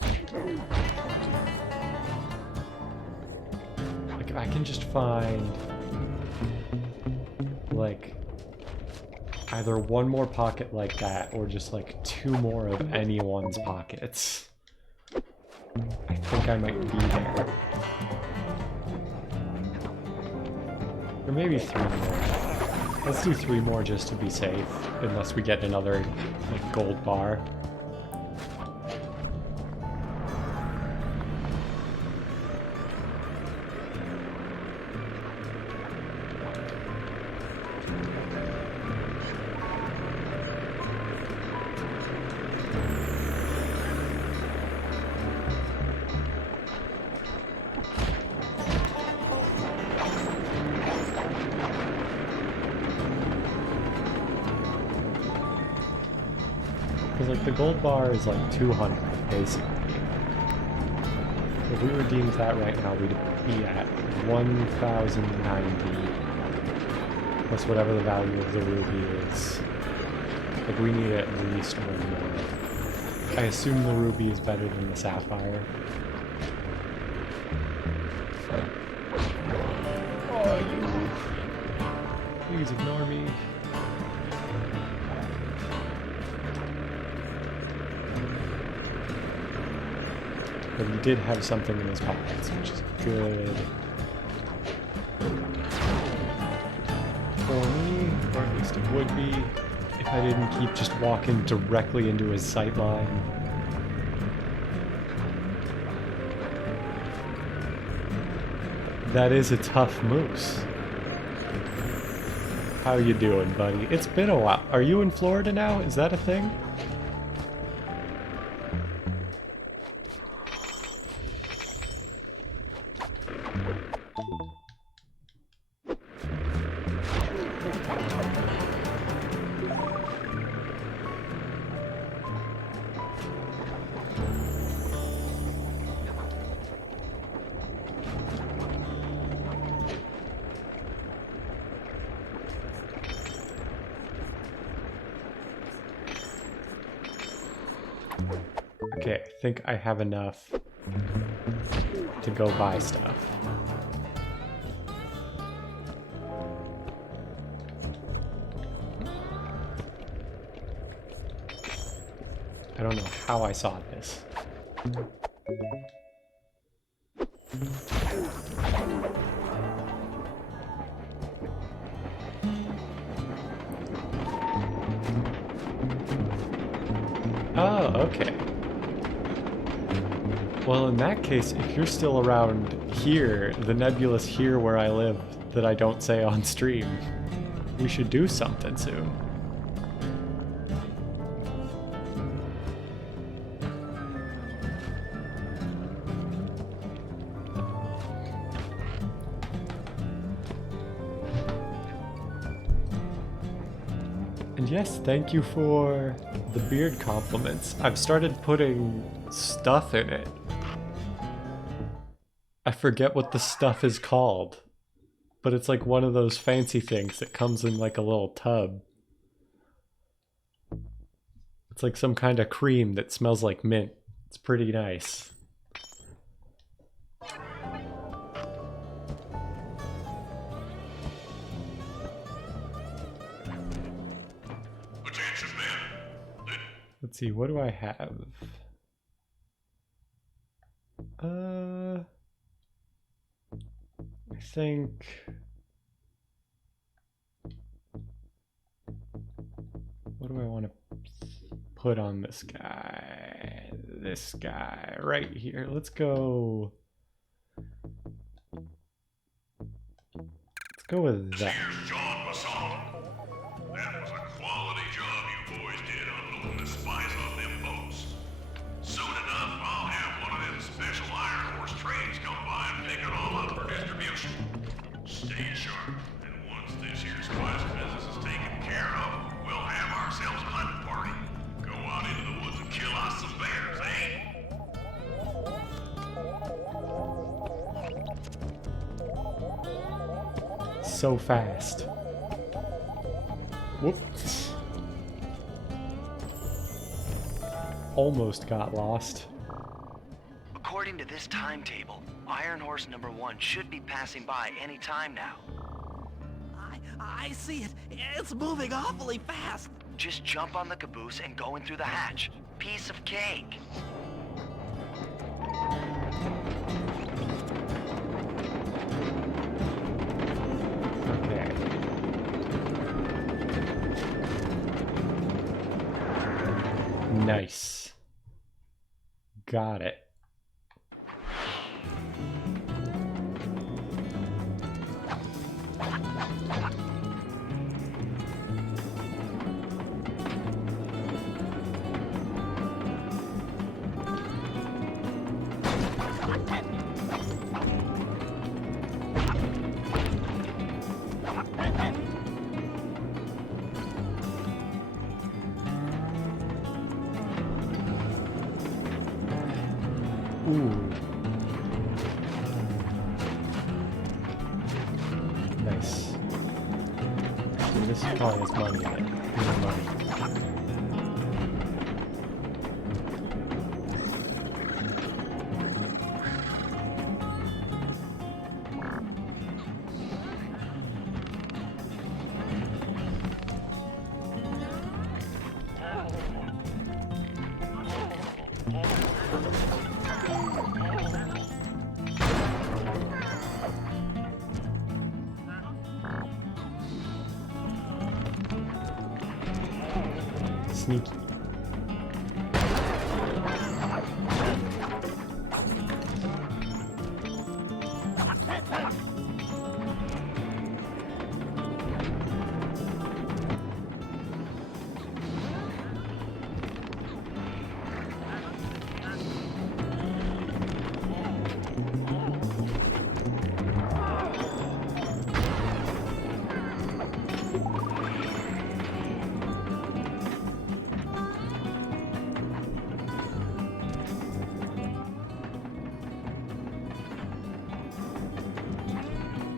Like, if I can just find, like, Either one more pocket like that, or just like 2 more of anyone's pockets. I think I might be there. Or maybe 3 more. Let's do 3 more just to be safe, unless we get another like gold bar. Because like the gold bar is like 200 basically. If we redeemed that right now, we'd be at 1,090 plus whatever the value of the ruby is. Like we need at least 1 more. I assume the ruby is better than the sapphire. Oh, you! Please ignore me. But he did have something in his pockets, which is good. For me, or at least it would be, if I didn't keep just walking directly into his sight line. That is a tough moose. How you doing, buddy? It's been a while. Are you in Florida now? Is that a thing? Okay, I think I have enough to go buy stuff. I don't know how I saw this. Oh, okay. Well, in that case, if you're still around here, the nebulous here where I live that I don't say on stream, we should do something soon. And yes, thank you for the beard compliments. I've started putting stuff in it. I forget what the stuff is called, but it's like one of those fancy things that comes in like a little tub. It's like some kind of cream that smells like mint. It's pretty nice. Attention, men. Let's see, what do I have? I think... What do I want to put on this guy? This guy right here. Let's go... Let's go with that. Here's John Basalt. That was a quality job you boys did unloading the spice off them boats. Soon enough, I'll have one of them special Iron Horse trains come by and pick it all up for distribution. Stay sharp, and once this here spice business is taken care of, we'll have ourselves a hunting party. Go out into the woods and kill us some bears, eh? So fast. Whoops. Almost got lost. According to this timetable, Iron Horse number 1 should be passing by any time now. I see it. It's moving awfully fast. Just jump on the caboose and go in through the hatch. Piece of cake. Okay. Nice. Got it. Ooh. Nice. So this probably has money in it. More money. Sneaky.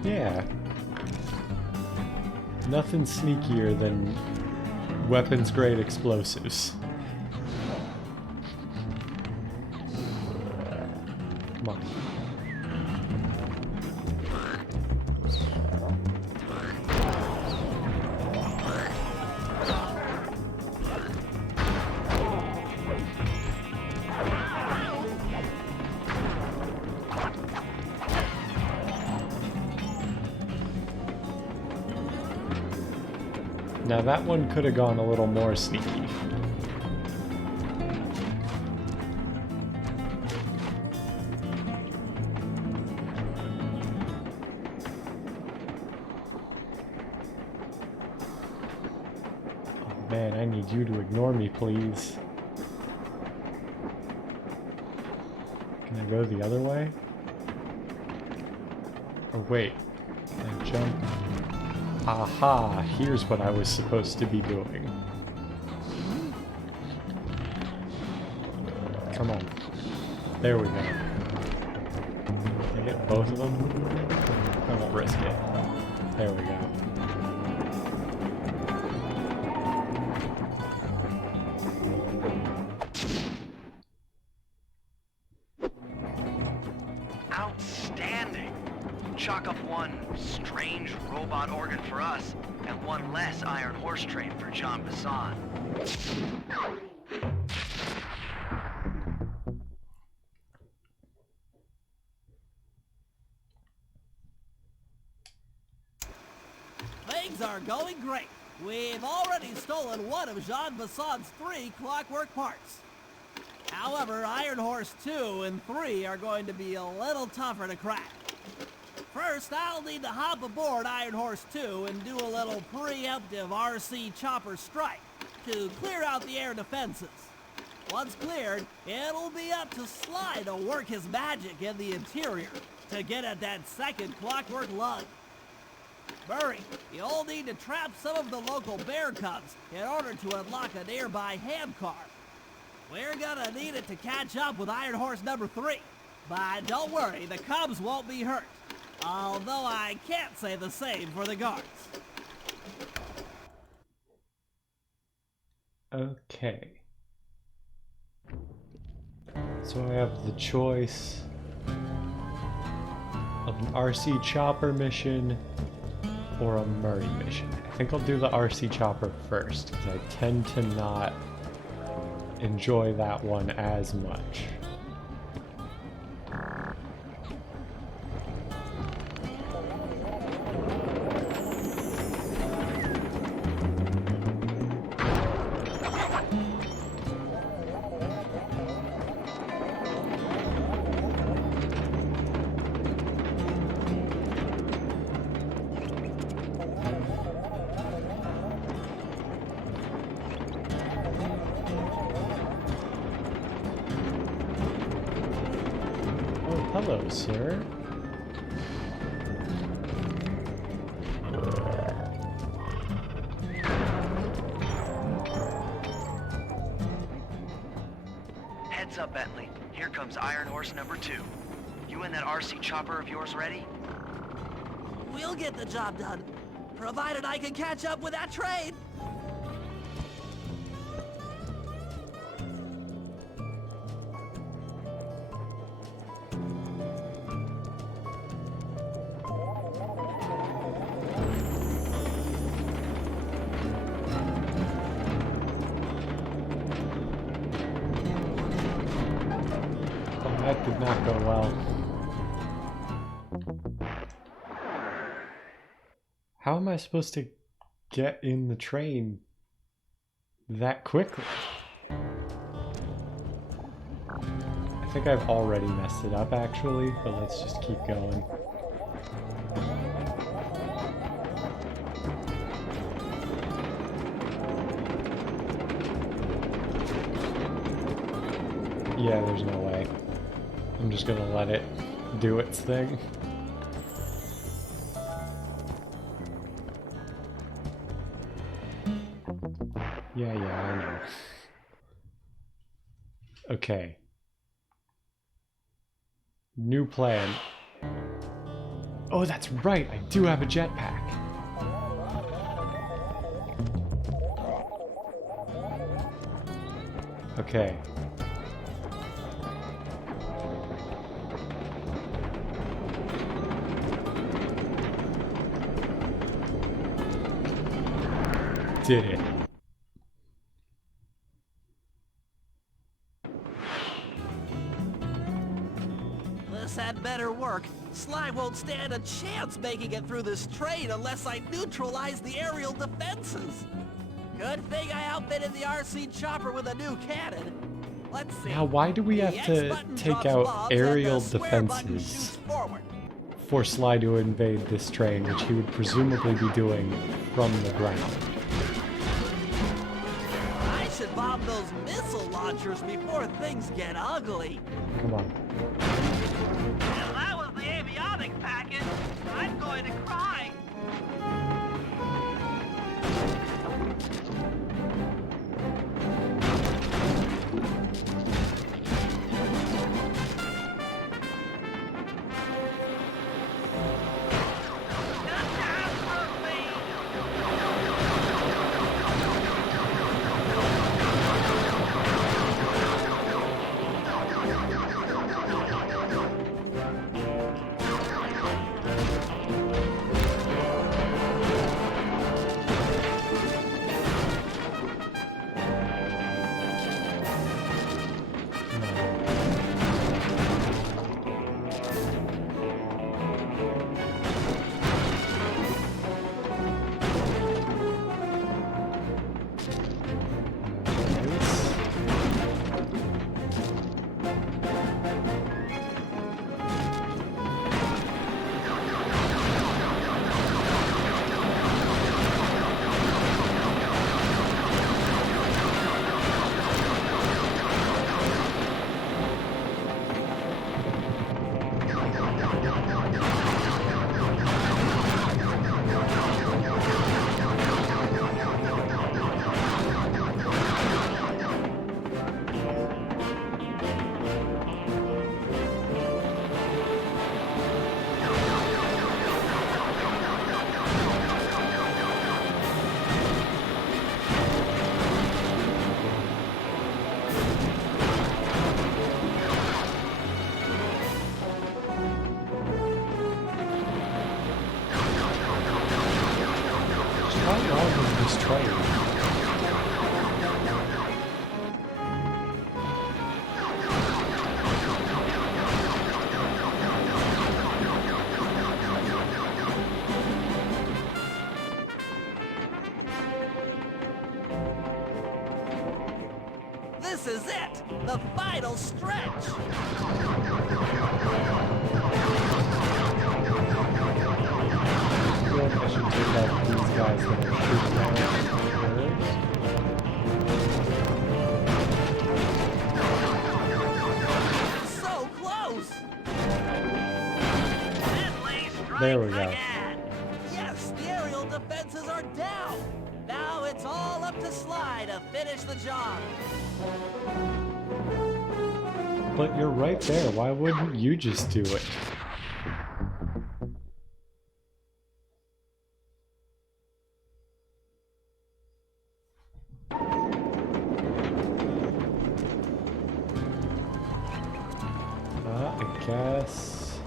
Yeah. Nothing sneakier than weapons-grade explosives. Come on. Now that one could have gone a little more sneaky. Oh man, I need you to ignore me, please. Can I go the other way? Oh wait, can I jump? Aha, here's what I was supposed to be doing. Come on. There we go. Can I get both of them? I won't risk it. There we go. Outstanding. Chalk up one strange robot organ for us, and one less Iron Horse train for John Bassan. Things are going great. We've already stolen one of Jean Bassan's 3 clockwork parts. However, Iron Horse 2 and 3 are going to be a little tougher to crack. First, I'll need to hop aboard Iron Horse 2 and do a little preemptive RC chopper strike to clear out the air defenses. Once cleared, it'll be up to Sly to work his magic in the interior to get at that second clockwork lug. Murray, you'll need to trap some of the local bear cubs in order to unlock a nearby hand car. We're gonna need it to catch up with Iron Horse number 3. But don't worry, the cubs won't be hurt. Although I can't say the same for the guards. Okay. So I have the choice of an RC chopper mission or a Murray mission? I think I'll do the RC chopper first, because I tend to not enjoy that one as much. Hello, sir. Heads up, Bentley. Here comes Iron Horse number 2. You and that RC chopper of yours ready? We'll get the job done, provided I can catch up with that train. That did not go well. How am I supposed to get in the train that quickly? I think I've already messed it up actually, but let's just keep going. Yeah, there's no way. I'm just gonna let it do its thing. Yeah, I know. Okay. New plan. Oh, that's right! I do have a jetpack! Okay. Did it. This had better work. Sly won't stand a chance making it through this train unless I neutralize the aerial defenses. Good thing I outfitted the RC chopper with a new cannon. Let's see. Now, why do we The have X to button take drops out bombs and the aerial square button defenses shoots forward. for Sly to invade this train, which he would presumably be doing from the ground? I should bomb those missile launchers before things get ugly. Come on. If that was the avionics package, I'm going to cry. How long is this train? This is it! The final stretch! I feel like I should take out these guys that are shooting at us. So close! Finley strikes There we go. again. Yes, the aerial defenses are down! Now it's all up to Sly to finish the job. But you're right there. Why wouldn't you just do it? I guess.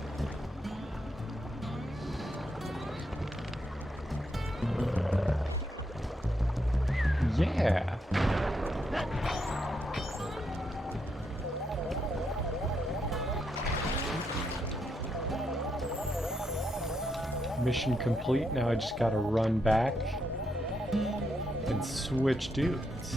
Yeah. Mission complete. Now I just gotta run back and switch dudes.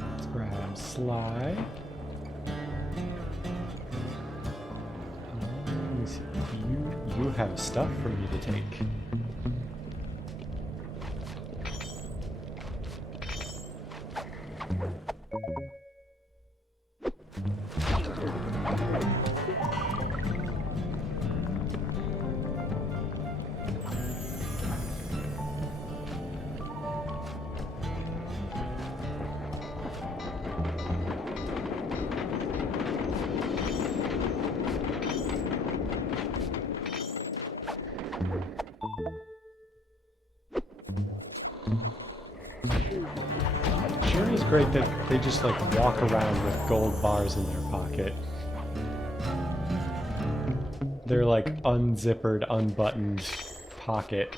Let's grab Sly. Let me see. You have stuff for me to take. Sure is great that they just like walk around with gold bars in their pocket. They're like unzippered, unbuttoned pocket.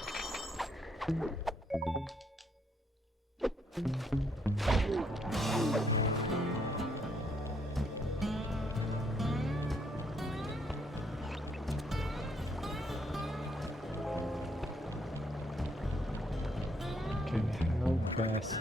Okay, how best?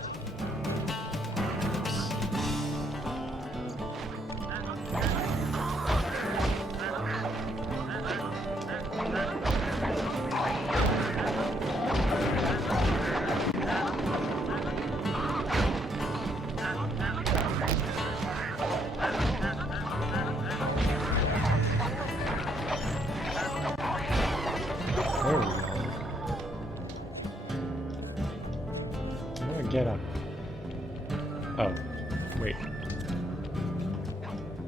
There we go. How do I get up? Oh, wait.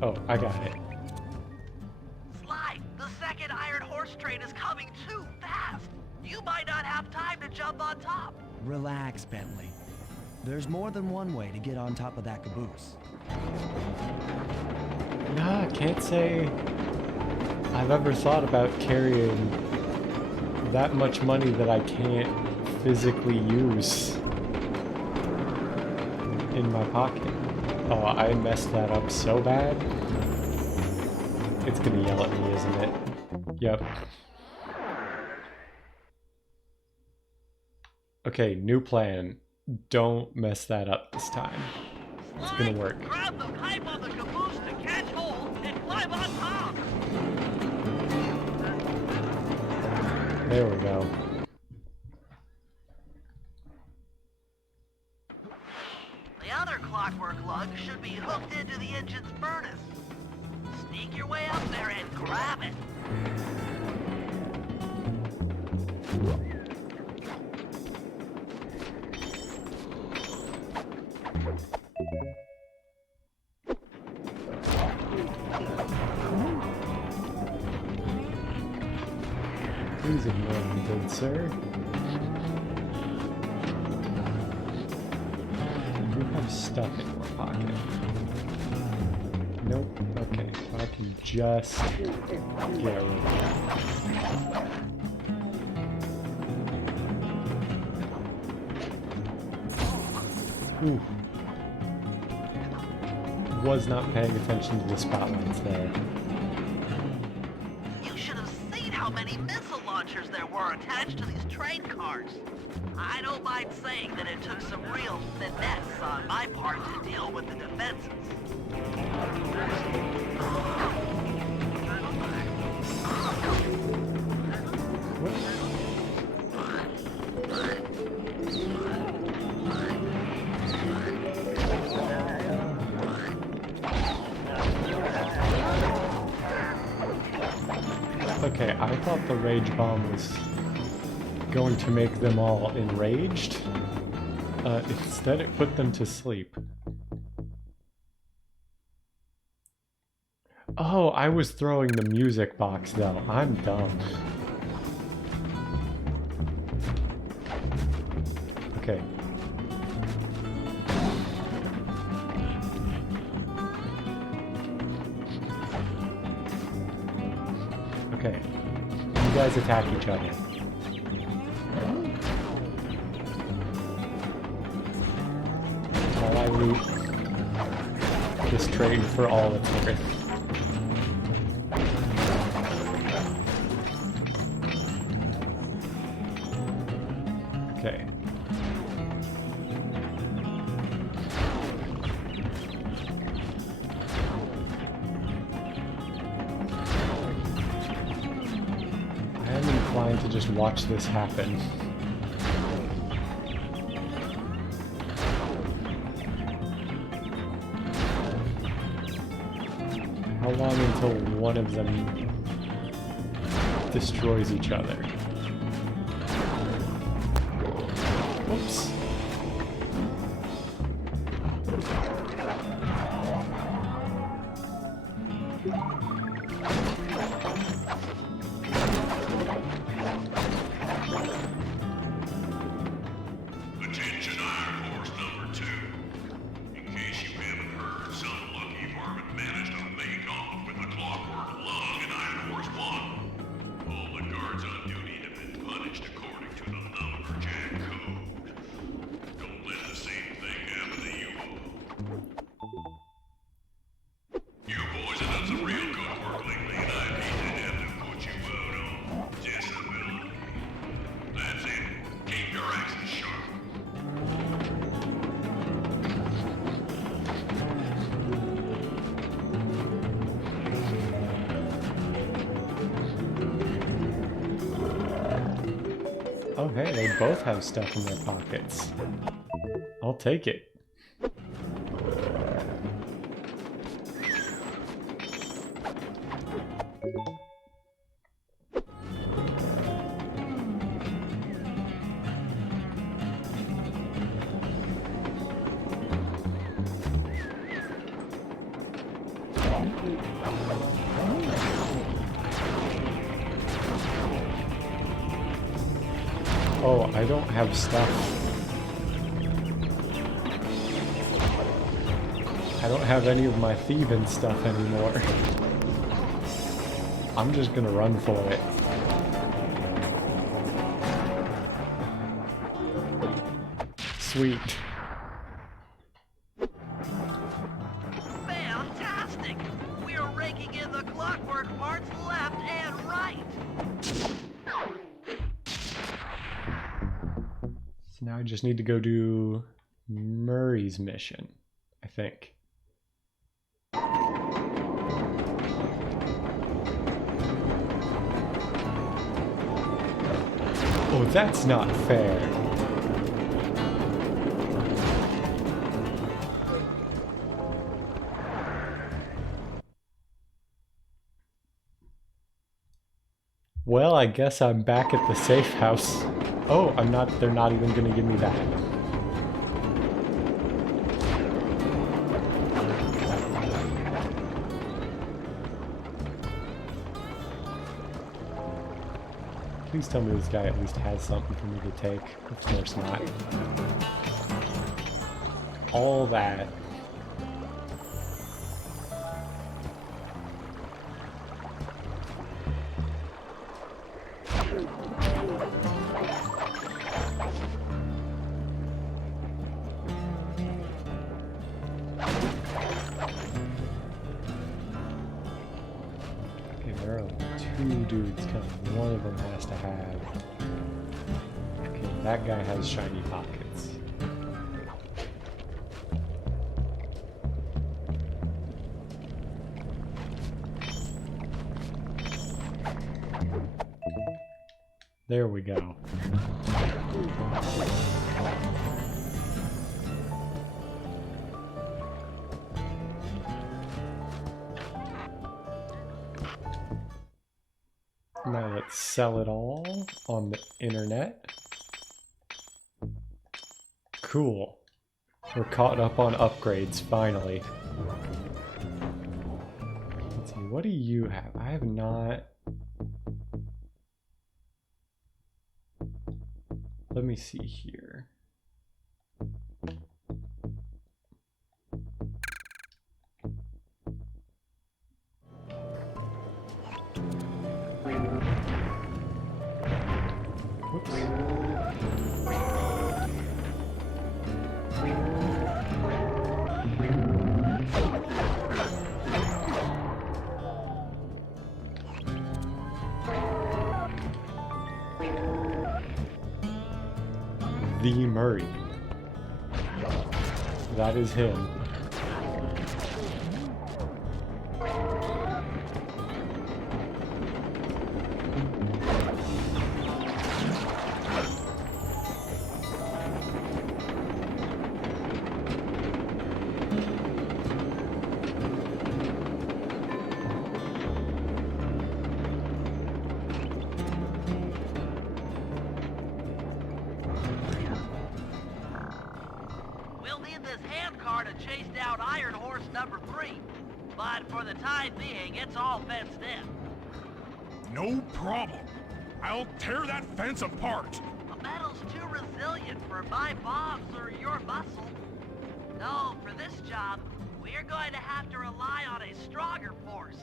Oh, I got it. Sly, the second iron horse train is coming too fast. You might not have time to jump on top. Relax, Bentley. There's more than one way to get on top of that caboose. Nah, I can't say I've ever thought about carrying that much money that I can't physically use in my pocket. Oh, I messed that up so bad. It's gonna yell at me, isn't it? Yep. Okay, new plan. Don't mess that up this time. It's gonna work. Grab the pipe on the caboose to catch hold and climb on top. There we go. The other clockwork lug should be hooked into the engine's furnace. Sneak your way up there and grab it. Please ignore me, good sir. You have stuff in your pocket. Nope. Okay, I can just get rid of that. Ooh. Was not paying attention to the spotlights there. You should have seen how many missile launchers there were attached to these train cars. I don't mind saying that it took some real finesse on my part to deal with the defenses. Okay, I thought the rage bomb was going to make them all enraged. Instead it put them to sleep. Oh, I was throwing the music box though. I'm dumb. Okay. Okay. You guys attack each other. While I loot this train for all it's worth. Okay. I am inclined to just watch this happen. How long until one of them destroys each other? Oops. Attention Iron Horse number 2. In case you haven't heard, some lucky varmint managed to make off with the clockwork lung in Iron Horse 1. All the guards on duty have been punished according to the Lumberjack Code. Don't let the same thing happen to you. You boys have done some real good work lately, and I hate to have to put you out on disability. That's it. Keep your axes sharp. Oh hey, they both have stuff in their pockets. I'll take it. Oh, I don't have stuff. I don't have any of my thieving stuff anymore. I'm just gonna run for it. Sweet. Fantastic! We're raking in the clockwork parts left and right. So now I just need to go do Murray's mission, I think. Oh, that's not fair. Well, I guess I'm back at the safe house. Oh, they're not even gonna give me that. Please tell me this guy at least has something for me to take. Of course not. All that. there are two dudes coming. One of them has to have... Okay, that guy has shiny pockets. There we go. Now let's sell it all on the internet. Cool. We're caught up on upgrades, finally. Let's see, what do you have? I have not... Let me see here. The Murray. That is him. We'll need this handcar to chase down Iron Horse number 3. But for the time being, it's all fenced in. No problem. I'll tear that fence apart. The metal's too resilient for my bombs or your muscle. No, for this job, we're going to have to rely on a stronger force.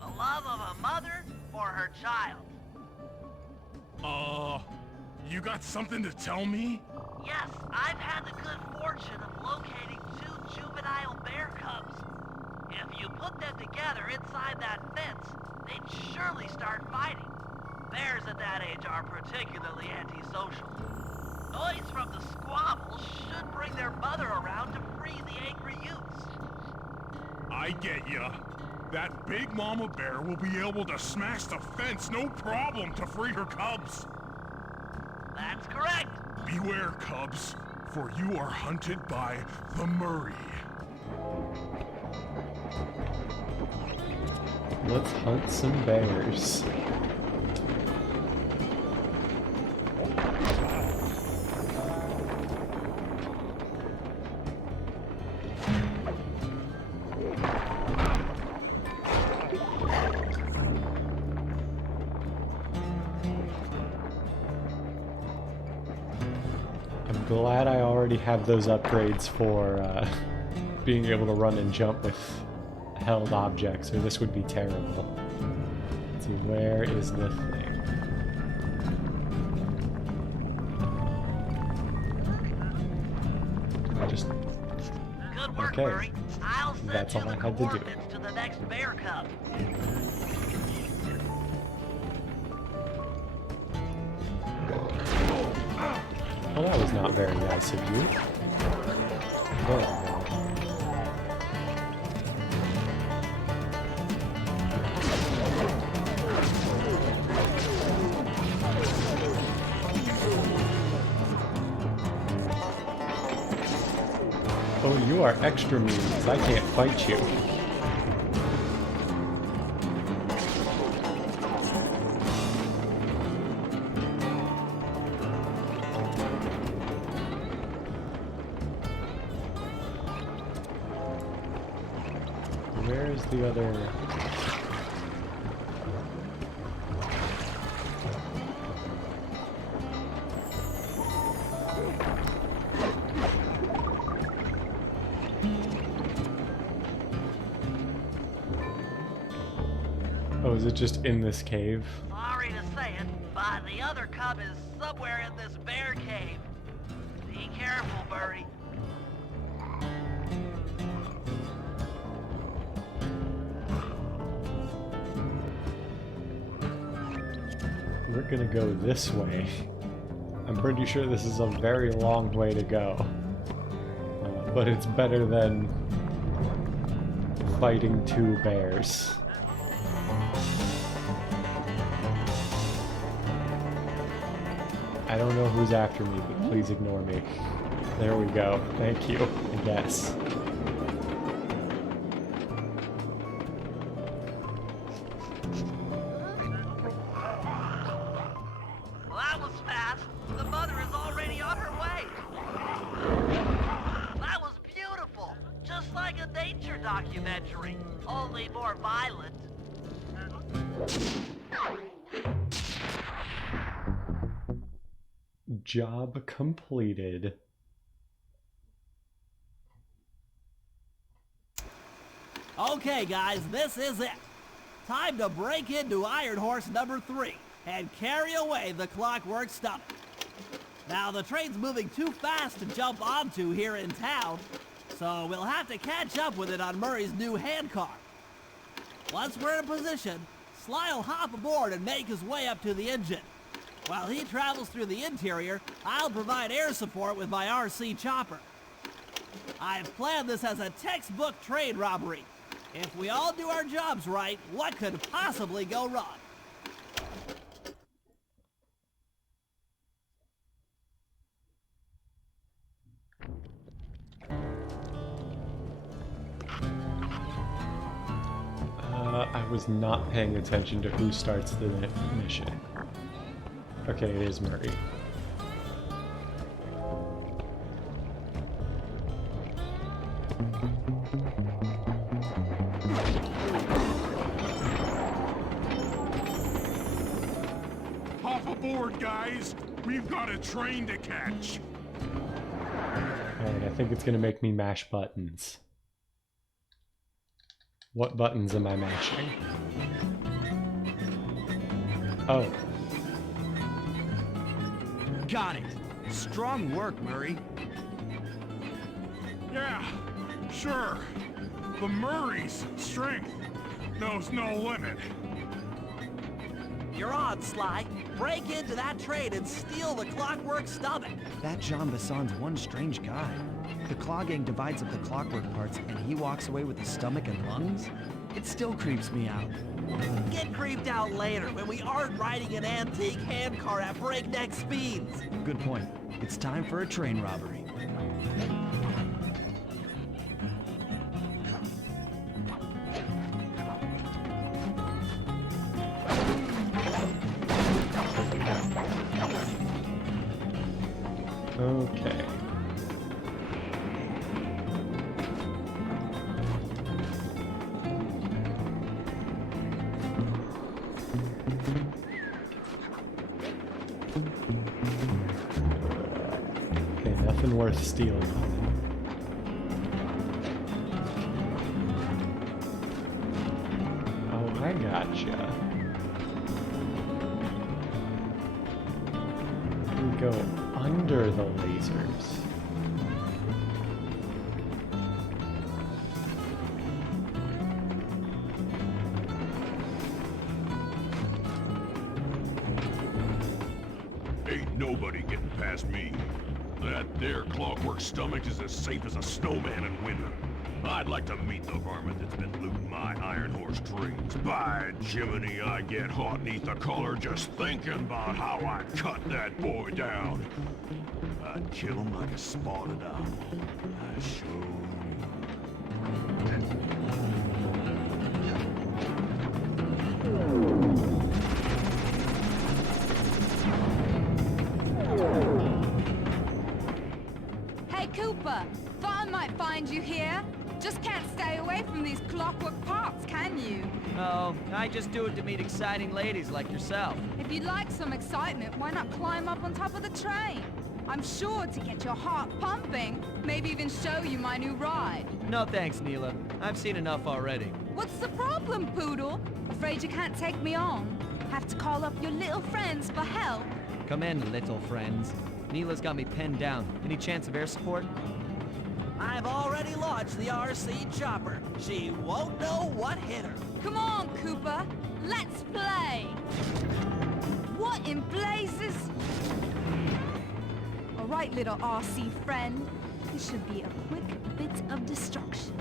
The love of a mother or her child. You got something to tell me? Yes, I've had the good fortune of locating 2 juvenile bear cubs. If you put them together inside that fence, they'd surely start fighting. Bears at that age are particularly antisocial. Noise from the squabbles should bring their mother around to free the angry youths. I get ya. That big mama bear will be able to smash the fence no problem to free her cubs. That's correct. Beware, cubs, for you are hunted by the Murray. Let's hunt some bears. I'm glad I already have those upgrades for being able to run and jump with held objects, or this would be terrible. Let's see, where is the thing? Just Good work, Okay. Murray. I'll send That's you all the I had to do. coordinates to the next bear cub. Well, that was not very nice of you. There we go. Oh, you are extra mean, because I can't fight you. Where's the other... Oh, is it just in this cave? Sorry to say it, but the other cub is somewhere in this bear cave. Be careful, Murray. we're gonna go this way. I'm pretty sure this is a very long way to go. But it's better than fighting two bears. I don't know who's after me, but please ignore me. There we go. Thank you, I guess. Well, that was fast. The mother is already on her way. That was beautiful. Just like a nature documentary, only more violent. Job completed. Okay, guys, this is it. Time to break into Iron Horse number 3 and carry away the Clockwork Stomach. Now, the train's moving too fast to jump onto here in town, so we'll have to catch up with it on Murray's new handcar. Once we're in position, Sly'll hop aboard and make his way up to the engine. While he travels through the interior, I'll provide air support with my RC chopper. I've planned this as a textbook train robbery. If we all do our jobs right, what could possibly go wrong? I was not paying attention to who starts the mission. Okay, it is Murray. Hop aboard, guys. We've got a train to catch. Alright, I think it's gonna make me mash buttons. What buttons am I mashing? Oh. Got it. Strong work, Murray. Yeah, sure. The Murray's strength knows no limit. You're on, Sly. Break into that train and steal the Clockwork Stomach. That Jean Besson's one strange guy. The Claw Gang divides up the clockwork parts and he walks away with the stomach and lungs? It still creeps me out. Get creeped out later when we aren't riding an antique handcar at breakneck speeds. Good point. It's time for a train robbery. Okay. Okay, nothing worth stealing. Oh, I gotcha. We go under the lasers. Ain't nobody getting past me. That there clockwork stomach is as safe as a snowman in winter. I'd like to meet the varmint that's been looting my Iron Horse trains. By Jiminy, I get hot neath the collar just thinking about how I cut that boy down. I'd kill him like a spotted owl. I sure Hey, Cooper. Thought I might find you here. Just can't stay away from these clockwork parts, can you? Oh, I just do it to meet exciting ladies like yourself. If you'd like some excitement, why not climb up on top of the train? I'm sure to get your heart pumping, maybe even show you my new ride. No thanks, Neela. I've seen enough already. What's the problem, Poodle? Afraid you can't take me on? Have to call up your little friends for help? Come in, little friends. Neela's got me pinned down. Any chance of air support? I've already launched the RC chopper. She won't know what hit her. Come on, Cooper. Let's play. What in blazes? All right, little RC friend. This should be a quick bit of destruction.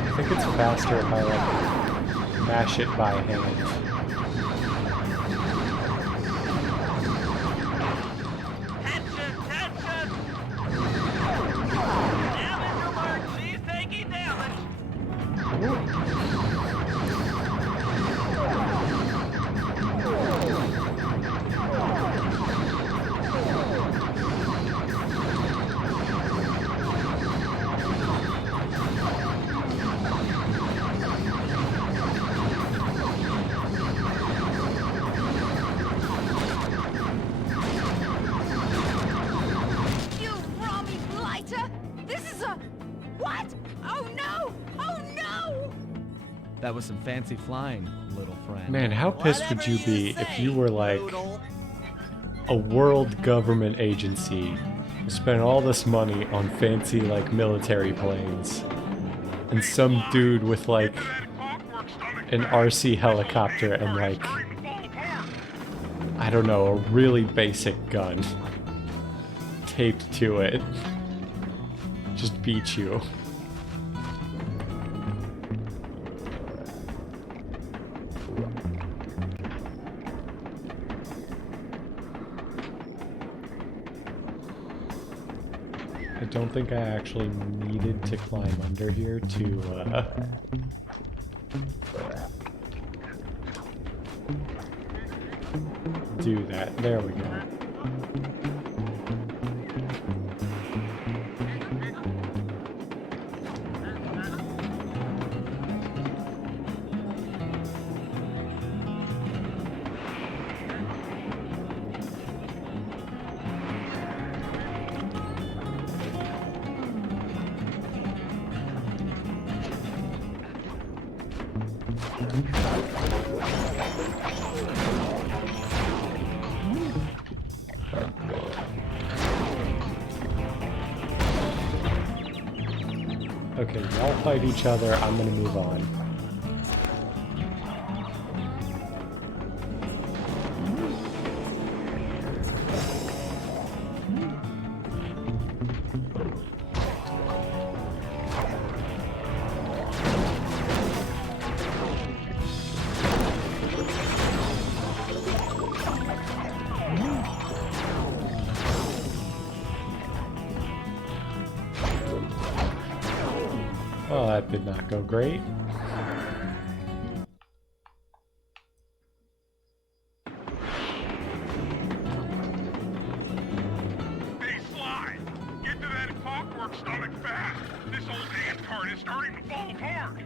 I think it's faster if I like mash it by hand. Tension, tension! Damage alert! She's taking damage! You Rami blighter! This is a... What? Oh no! Oh no! That was some fancy flying, little friend. Man, how pissed would Whatever you be say, if you were like Noodle. a world government agency who spent all this money on fancy like military planes and some dude with like an RC helicopter and like, I don't know, a really basic gun taped to it just beat you. I don't think I actually needed to climb under here to do that. There we go. Okay, y'all fight each other. I'm gonna move on. Well, that did not go great. Hey, Sly! Get to that clockwork stomach fast! This old ant cart is starting to fall apart!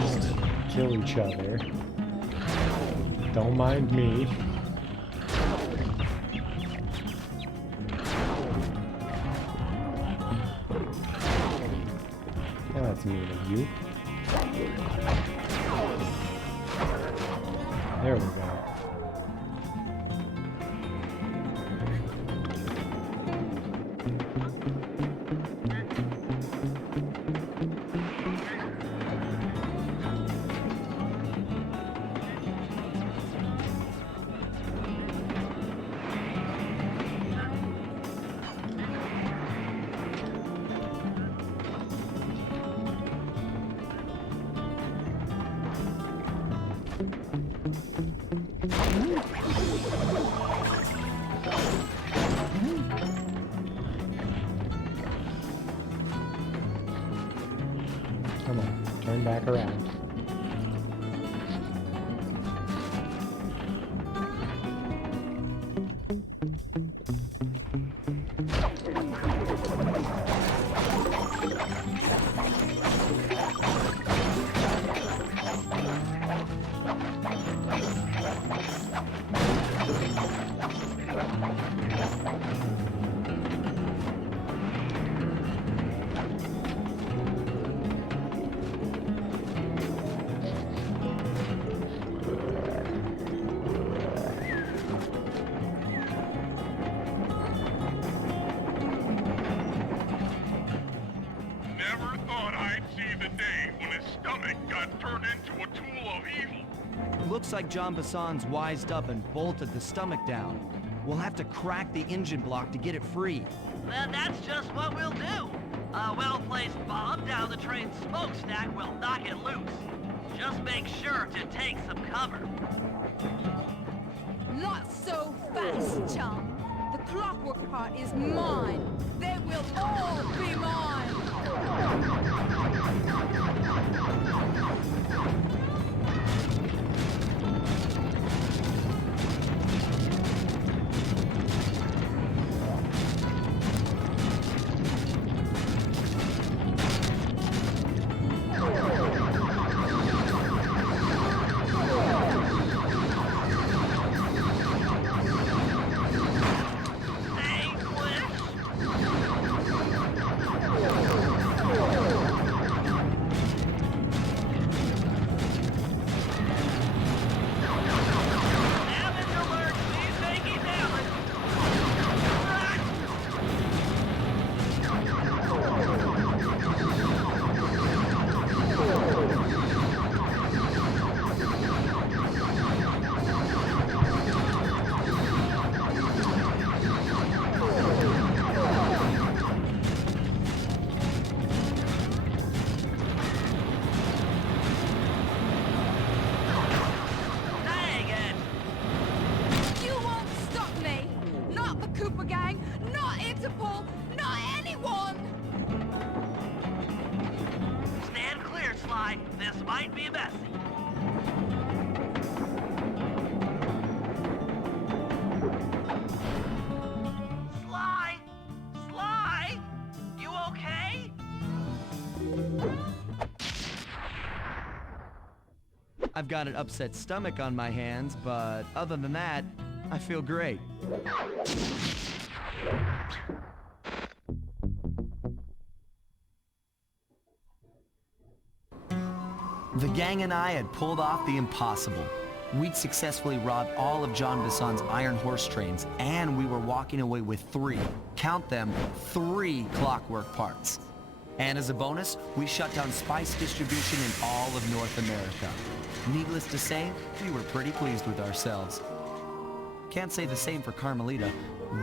Just kill each other. Don't mind me. Oh, that's mean of you. There we go. Come on, turn back around. got turned into a tool of evil. Looks like John Basson's wised up and bolted the stomach down. We'll have to crack the engine block to get it free. Then that's just what we'll do. A well-placed bomb down the train's smokestack will knock it loose. Just make sure to take some cover. Not so fast, chum. The clockwork part is mine. They will all be mine. This might be messy. Sly! Sly! You okay? I've got an upset stomach on my hands, but other than that, I feel great. The gang and I had pulled off the impossible. We'd successfully robbed all of John Basson's iron horse trains, and we were walking away with count them, three clockwork parts. And as a bonus, we shut down spice distribution in all of North America. Needless to say, we were pretty pleased with ourselves. Can't say the same for Carmelita.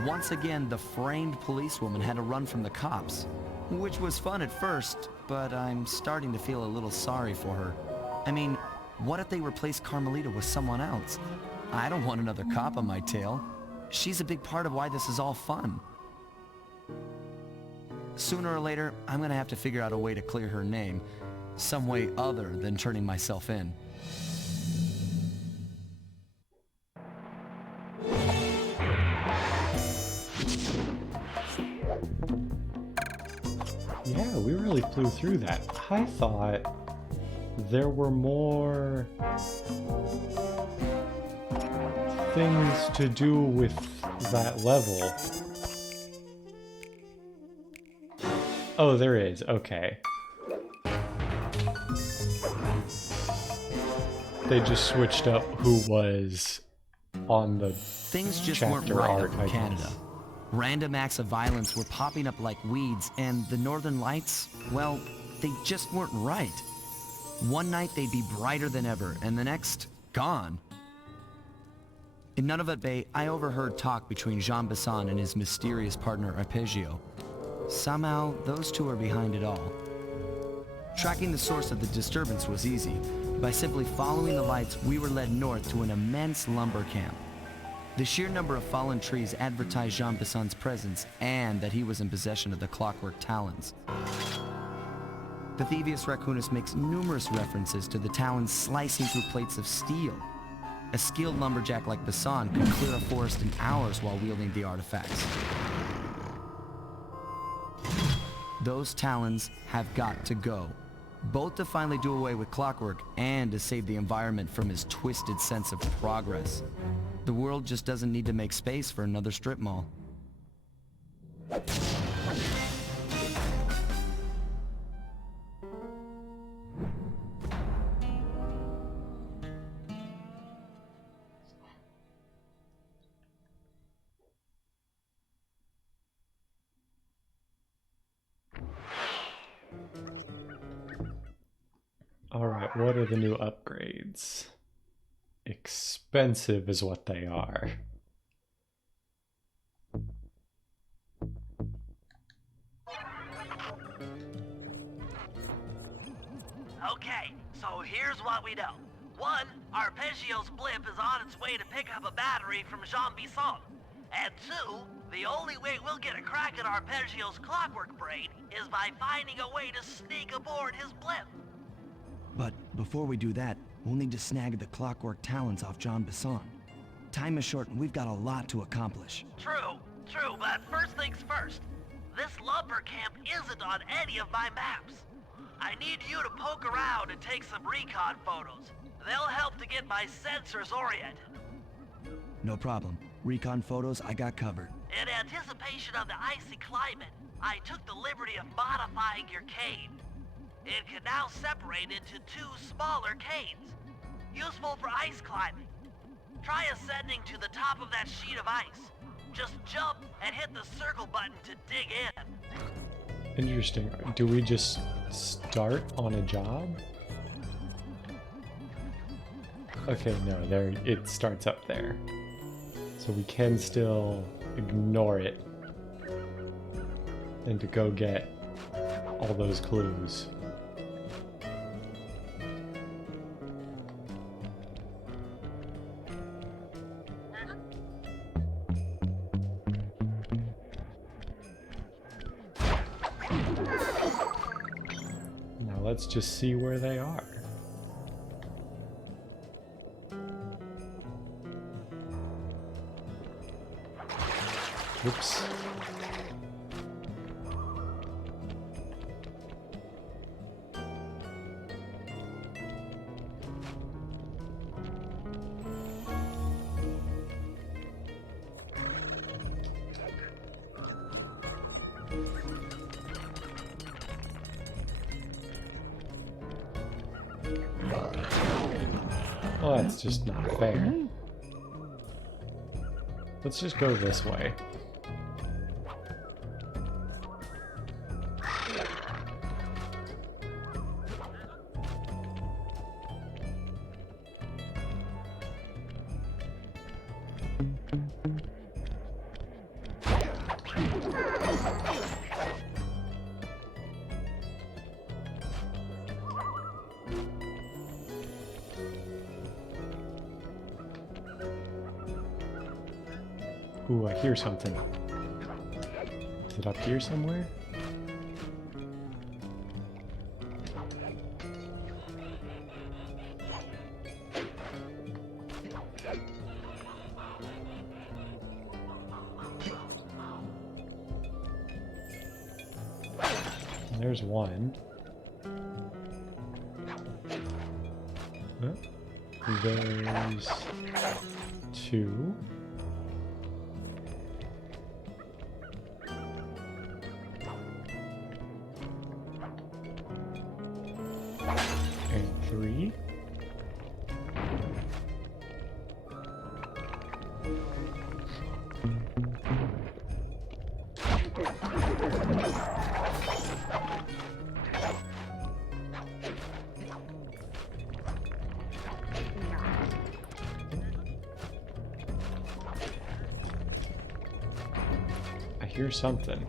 Once again, the framed policewoman had to run from the cops, which was fun at first, but I'm starting to feel a little sorry for her. I mean, what if they replaced Carmelita with someone else? I don't want another cop on my tail. She's a big part of why this is all fun. Sooner or later, I'm gonna have to figure out a way to clear her name, some way other than turning myself in. Yeah, we really flew through that. I thought there were more things to do with that level. Oh, there is. Okay. They just switched up who was on the Things just weren't chapter right art, up I in Canada. guess. Random acts of violence were popping up like weeds, and the Northern Lights, well, they just weren't right. One night they'd be brighter than ever, and the next, gone. In Nunavut Bay, I overheard talk between Jean Basson and his mysterious partner Arpeggio. Somehow, those two are behind it all. Tracking the source of the disturbance was easy. By simply following the lights, we were led north to an immense lumber camp. The sheer number of fallen trees advertised Jean Basson's presence and that he was in possession of the clockwork talons. The Thievius Raccoonus makes numerous references to the talons slicing through plates of steel. A skilled lumberjack like Basson could clear a forest in hours while wielding the artifacts. Those talons have got to go, both to finally do away with clockwork and to save the environment from his twisted sense of progress. The world just doesn't need to make space for another strip mall. Alright, what are the new upgrades? Expensive is what they are. Okay, so here's what we know. One, Arpeggio's blimp is on its way to pick up a battery from Jean Bisson. And two, the only way we'll get a crack at Arpeggio's clockwork brain is by finding a way to sneak aboard his blimp. But before we do that, we'll need to snag the clockwork talons off Jean Bisson. Time is short and we've got a lot to accomplish. True, but first things first. This lumber camp isn't on any of my maps. I need you to poke around and take some recon photos. They'll help to get my sensors oriented. No problem. Recon photos I got covered. In anticipation of the icy climate, I took the liberty of modifying your cave. It can now separate into two smaller caves, useful for ice climbing. Try ascending to the top of that sheet of ice. Just jump and hit the circle button to dig in. Interesting. Do we just start on a job? Okay, no, there it starts up there. So we can still ignore it and to go get all those clues. Now let's just see where they are. Oops. Well, that's just not fair. Let's just go this way. Ooh, I hear something. Is it up here somewhere? There's one. There's two. And three. I hear something.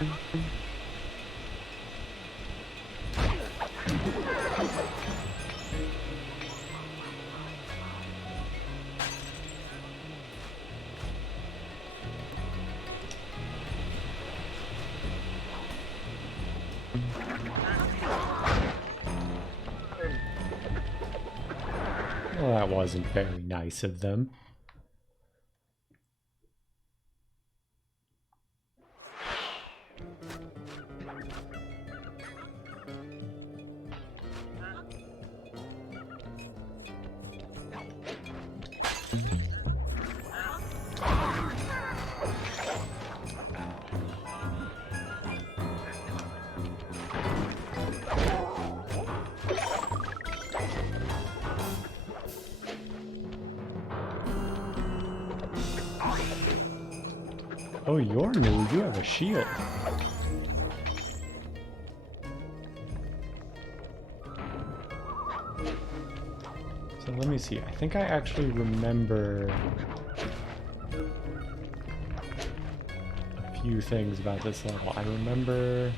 Well, that wasn't very nice of them. Oh, you're new. You have a shield. So let me see. I think I actually remember a few things about this level. I remember...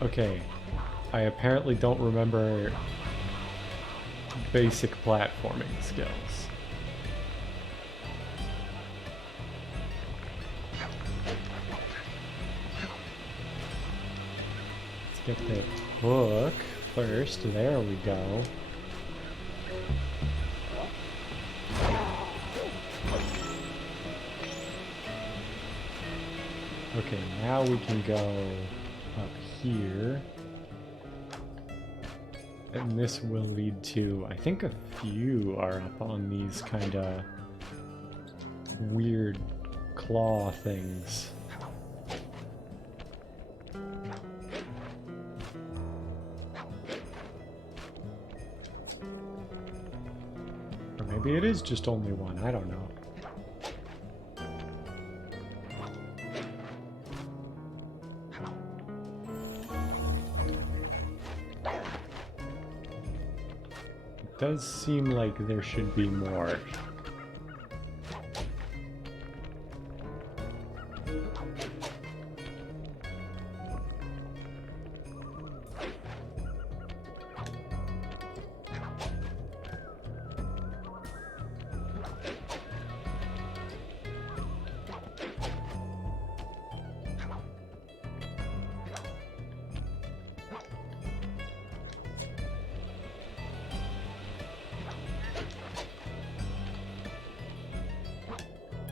Okay. I apparently don't remember basic platforming skills. Let's get the hook first. There we go. Okay, now we can go up here. And this will lead to, I think a few are up on these kind of weird claw things. Or maybe it is just only one, I don't know. Does seem like there should be more.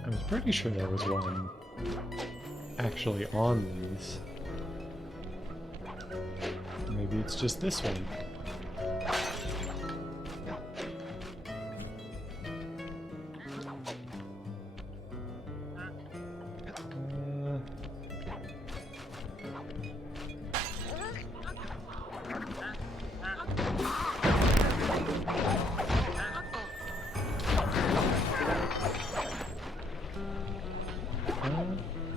I was pretty sure there was one actually on these. Maybe it's just this one.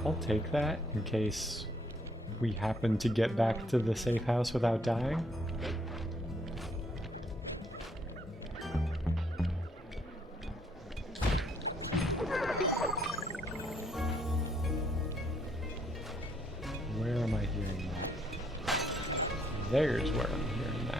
I'll take that in case we happen to get back to the safe house without dying. Where am I hearing that? There's where I'm hearing that.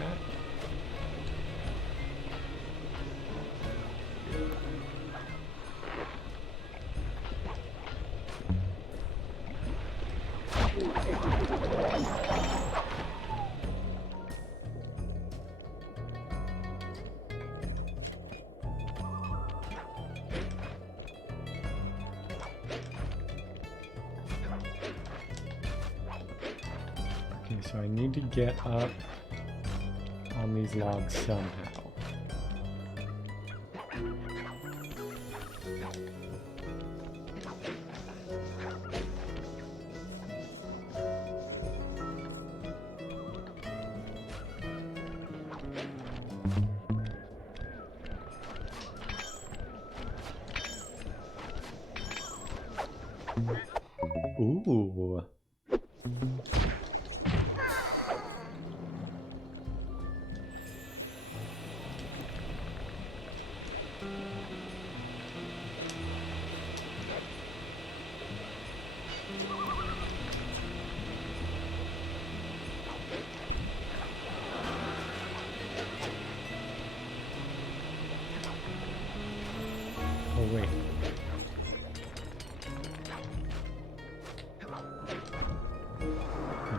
Okay, so I need to get up on these logs somehow. Ooh.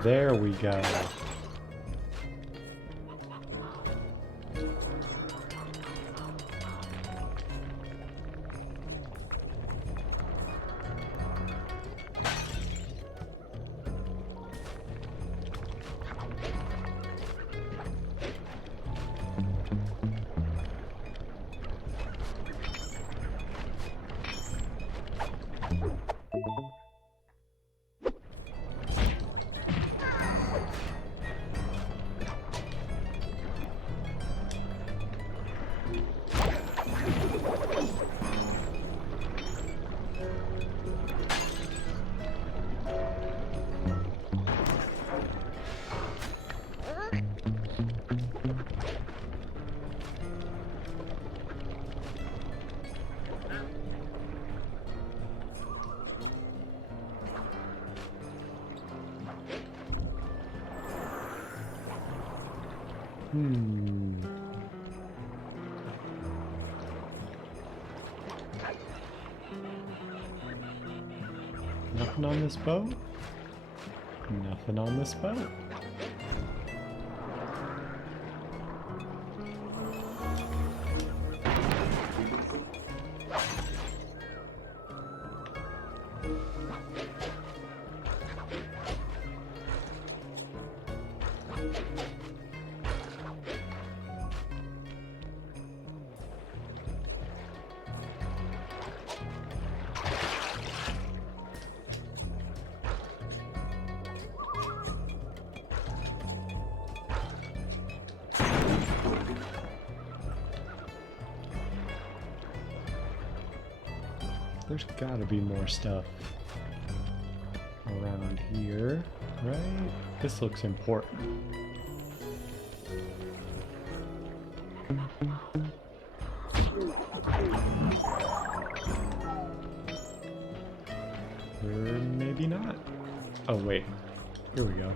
There we go. Nothing on this boat? Nothing on this boat. There's gotta be more stuff around here, right? This looks important. Or maybe not. Oh wait, here we go.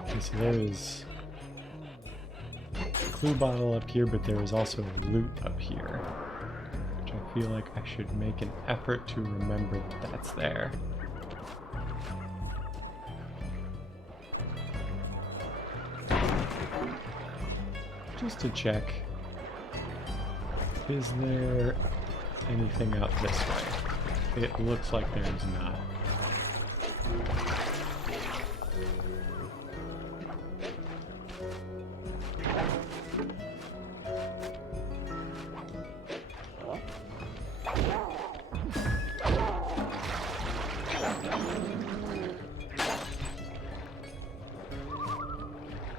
Okay, so there is a clue bottle up here, but there is also loot up here, which I feel like I should make an effort to remember that that's there. Just to check, is there anything out this way? It looks like there's not.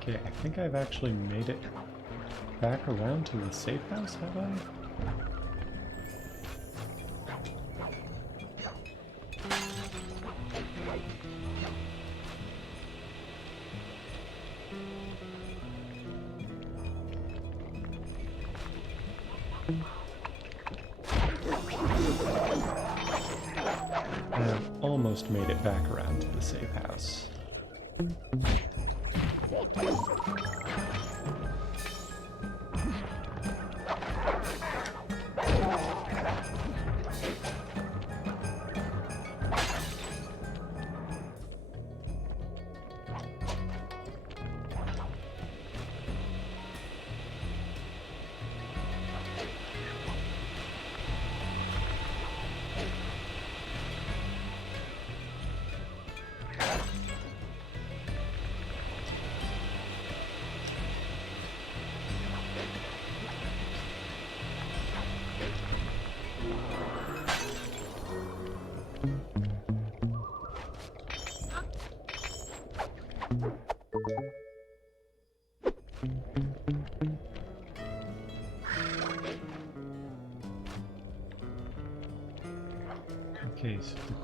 Okay, I think I've actually made it back around to the safe house, have I? I've almost made it back around to the safe house.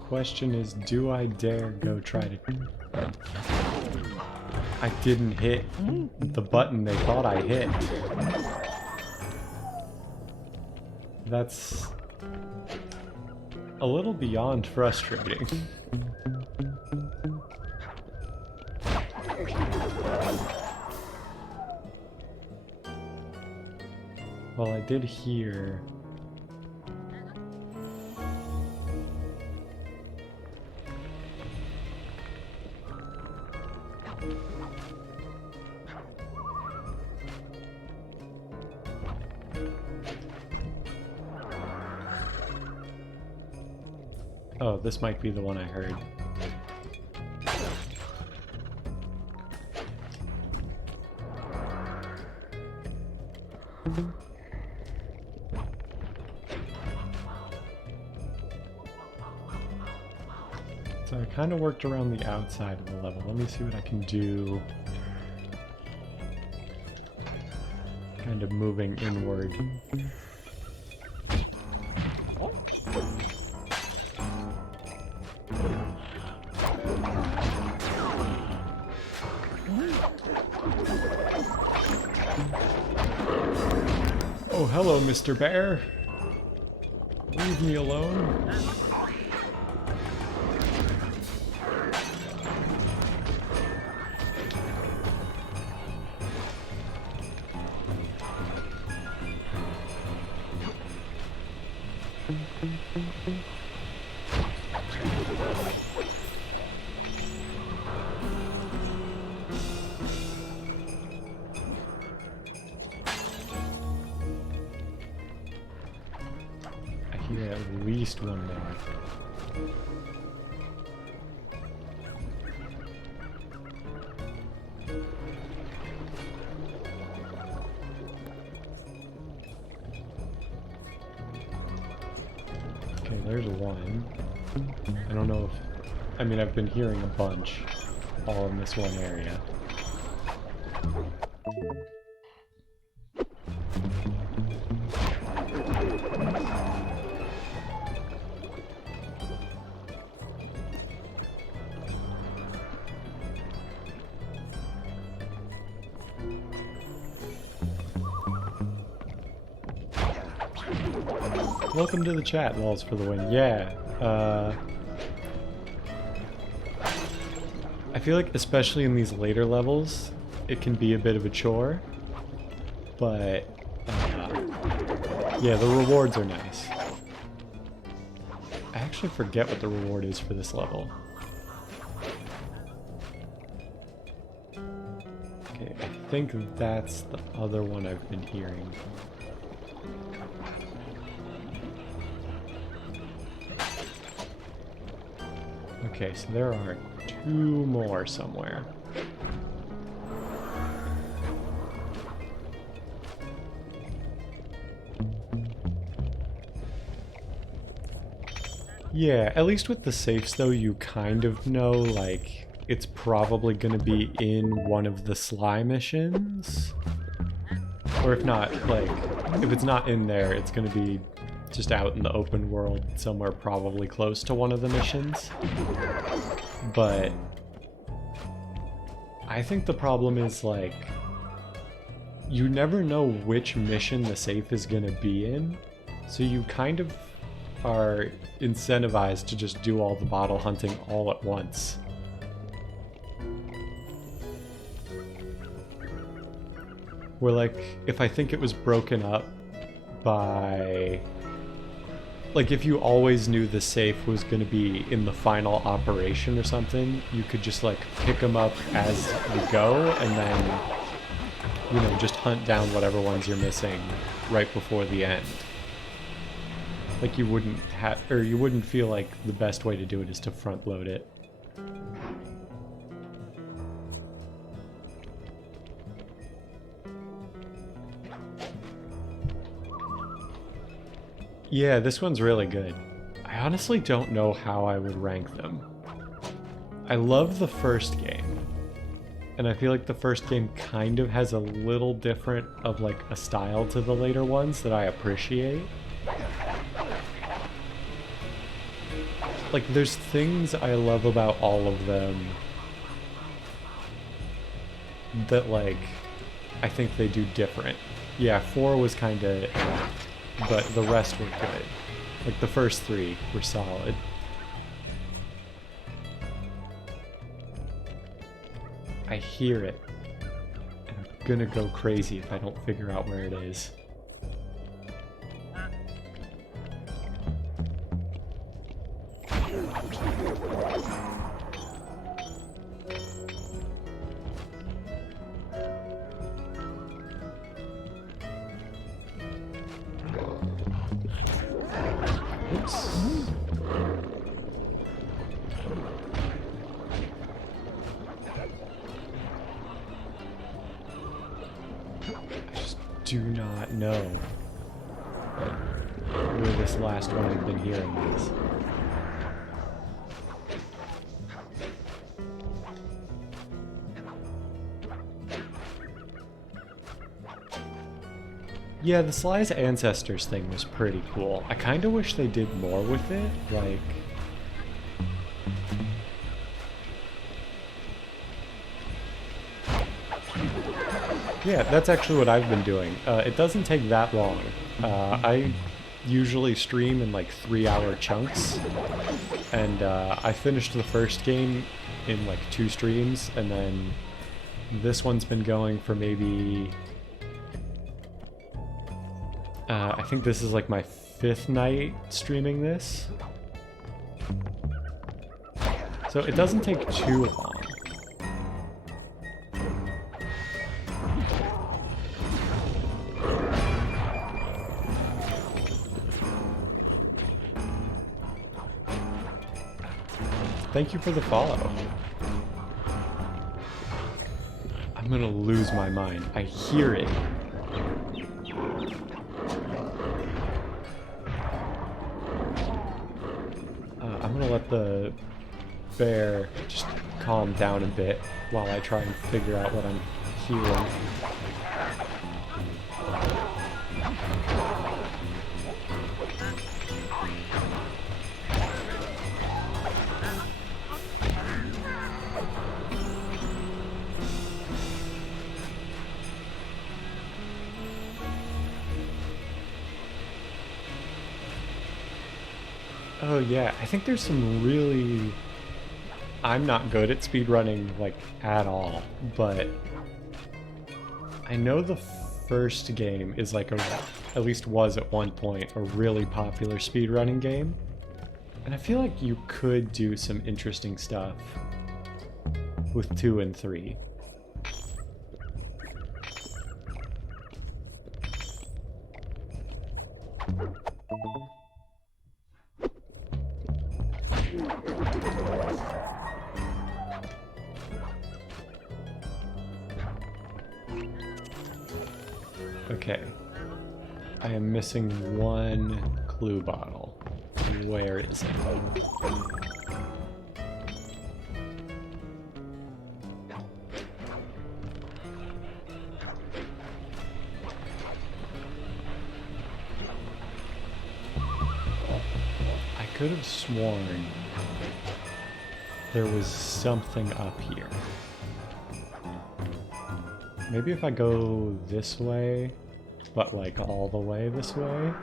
question is, do I dare go try to... I didn't hit the button they thought I hit. That's a little beyond frustrating. Well, I did hear... Oh, this might be the one I heard. So I kind of worked around the outside of the level. Let me see what I can do. Kind of moving inward. Oh, hello, Mr. Bear. Leave me alone. I hear at least one more. Okay, there's one. I don't know if... I mean, I've been hearing a bunch, all in this one area. Welcome to the chat, Walls for the win. Yeah, I feel like especially in these later levels, it can be a bit of a chore, but yeah, the rewards are nice. I actually forget what the reward is for this level. Okay, I think that's the other one I've been hearing. Okay, so there are two more somewhere. Yeah, at least with the safes though, you kind of know, like, it's probably gonna be in one of the Sly missions. Or if not, like, if it's not in there, it's gonna be just out in the open world somewhere probably close to one of the missions. But I think the problem is, like, you never know which mission the safe is gonna be in, so you kind of are incentivized to just do all the bottle hunting all at once. Where, like, if I think it was broken up by... Like, if you always knew the safe was going to be in the final operation or something, you could just, like, pick them up as you go, and then, you know, just hunt down whatever ones you're missing right before the end. Like, you wouldn't have, or you wouldn't feel like the best way to do it is to front load it. Yeah, this one's really good. I honestly don't know how I would rank them. I love the first game, and I feel like the first game kind of has a little different of, like, a style to the later ones that I appreciate. like, there's things I love about all of them that, like, I think they do different. Yeah, 4 was kind of, but the rest were good. Like, the first 3 were solid. I hear it. And I'm gonna go crazy if I don't figure out where it is. Oops. I just do not know where this last one I've been hearing is. Yeah, the Sly's Ancestors thing was pretty cool. I kind of wish they did more with it, like... Yeah, that's actually what I've been doing. It doesn't take that long. I usually stream in like 3-hour chunks, and I finished the first game in like 2 streams, and then this one's been going for maybe... I think this is like my 5th night streaming this. So it doesn't take too long. Thank you for the follow. I'm gonna lose my mind. I hear it. I'm gonna let the bear just calm down a bit while I try and figure out what I'm hearing. Oh yeah, I think there's some really... I'm not good at speedrunning, like, at all, but I know the first game is like a, at least was at one point, a really popular speedrunning game. And I feel like you could do some interesting stuff with 2 and 3. Okay. I am missing one clue bottle. Where is it? I could have sworn there was something up here. Maybe if I go this way, but like all the way this way?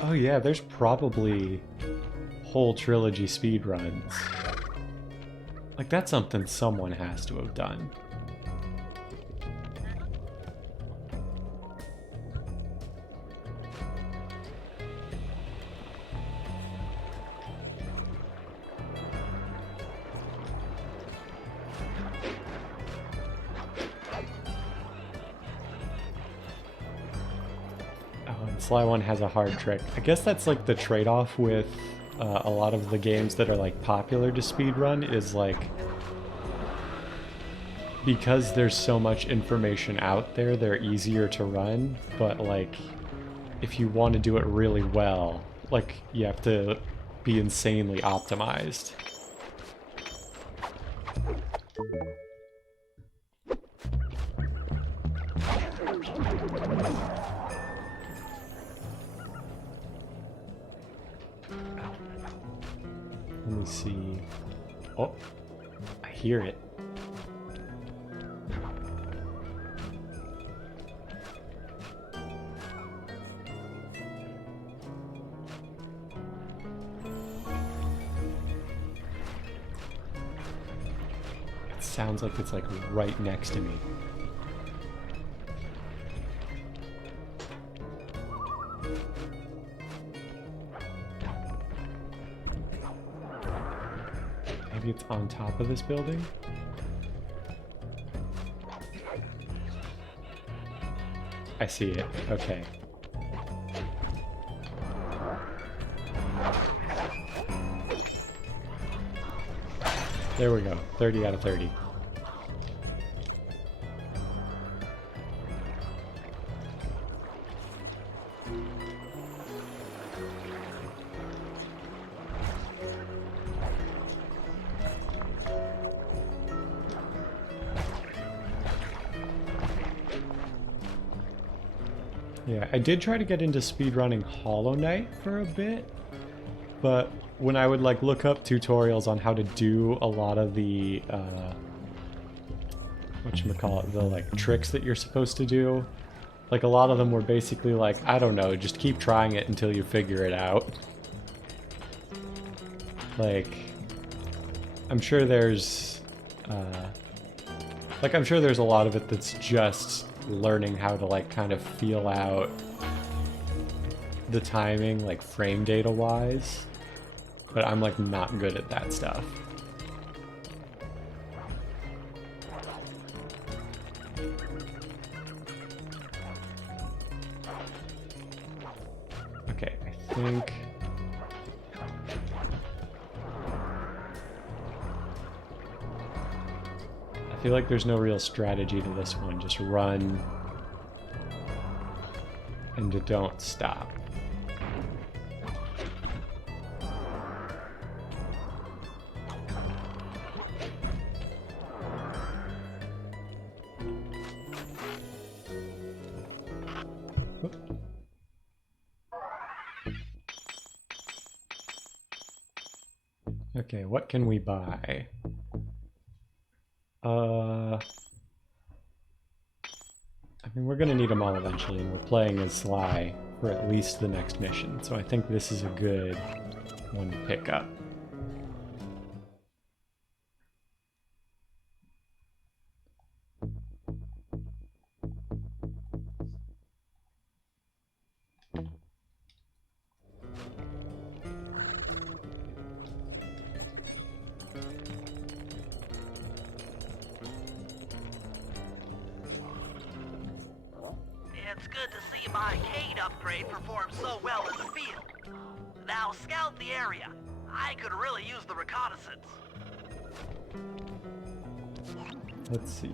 Oh yeah, there's probably whole trilogy speedruns. Like, that's something someone has to have done. Oh, and Sly One has a hard trick. I guess that's like the trade-off with a lot of the games that are like popular to speedrun is like, because there's so much information out there, they're easier to run, but like if you want to do it really well, like, you have to be insanely optimized. Let me see. Oh, I hear it. It sounds like it's like right next to me. Maybe it's on top of this building? I see it. Okay. There we go. 30 out of 30. Yeah, I did try to get into speedrunning Hollow Knight for a bit, but when I would like look up tutorials on how to do a lot of the whatchamacallit, the like tricks that you're supposed to do, like a lot of them were basically like, I don't know, just keep trying it until you figure it out. Like, I'm sure there's I'm sure there's a lot of it that's just learning how to like kind of feel out the timing, like frame data wise, but I'm like not good at that stuff. Okay, I think I feel like there's no real strategy to this one. Just run and don't stop. Oop. Okay, what can we buy? I mean, we're gonna need them all eventually, and we're playing as Sly for at least the next mission, so I think this is a good one to pick up. It's good to see my Cade upgrade perform so well in the field. Now scout the area. I could really use the reconnaissance. Let's see.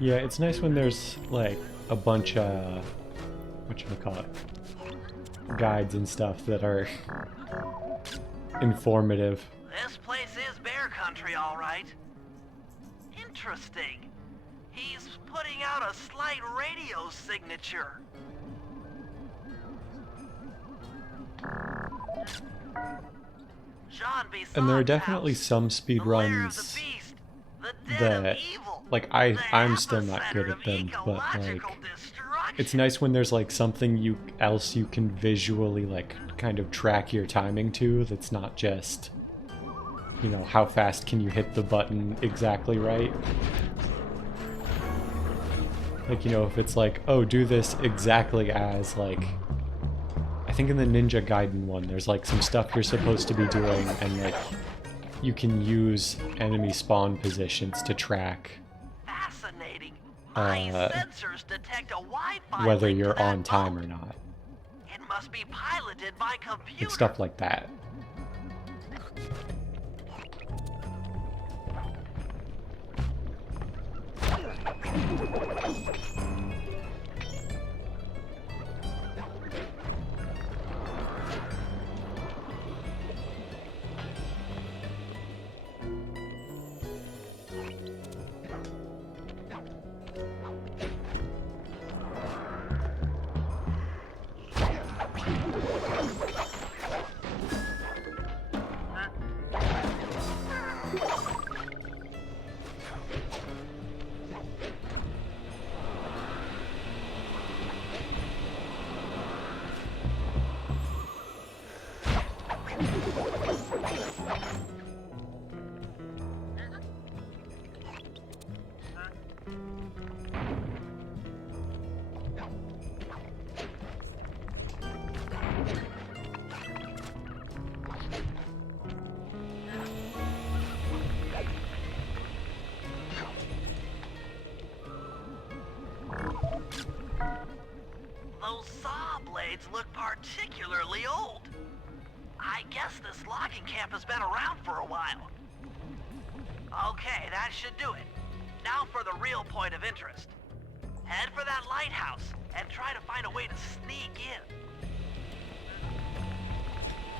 Yeah, it's nice when there's like a bunch of whatchamacallit, guides and stuff that are informative. This place is bear country, all right. Interesting. He's putting out a slight radio signature. Jean Bisson And there are definitely house. some The lair of the speedruns beast. The den of that evil. like I'm still not good at them, but like it's nice when there's like something else you can visually like kind of track your timing to that's not just, you know, how fast can you hit the button exactly right. Like, you know, if it's like, oh, do this exactly as, like, I think in the Ninja Gaiden one, there's like some stuff you're supposed to be doing, and like you can use enemy spawn positions to track Fascinating. My sensors detect a Wi-Fi whether link to you're that on time boat. or not. It must be piloted by computer. Like stuff like that. Those saw blades look particularly old. I guess this logging camp has been around for a while. Okay, that should do it. Now for the real point of interest. Head for that lighthouse and try to find a way to sneak in.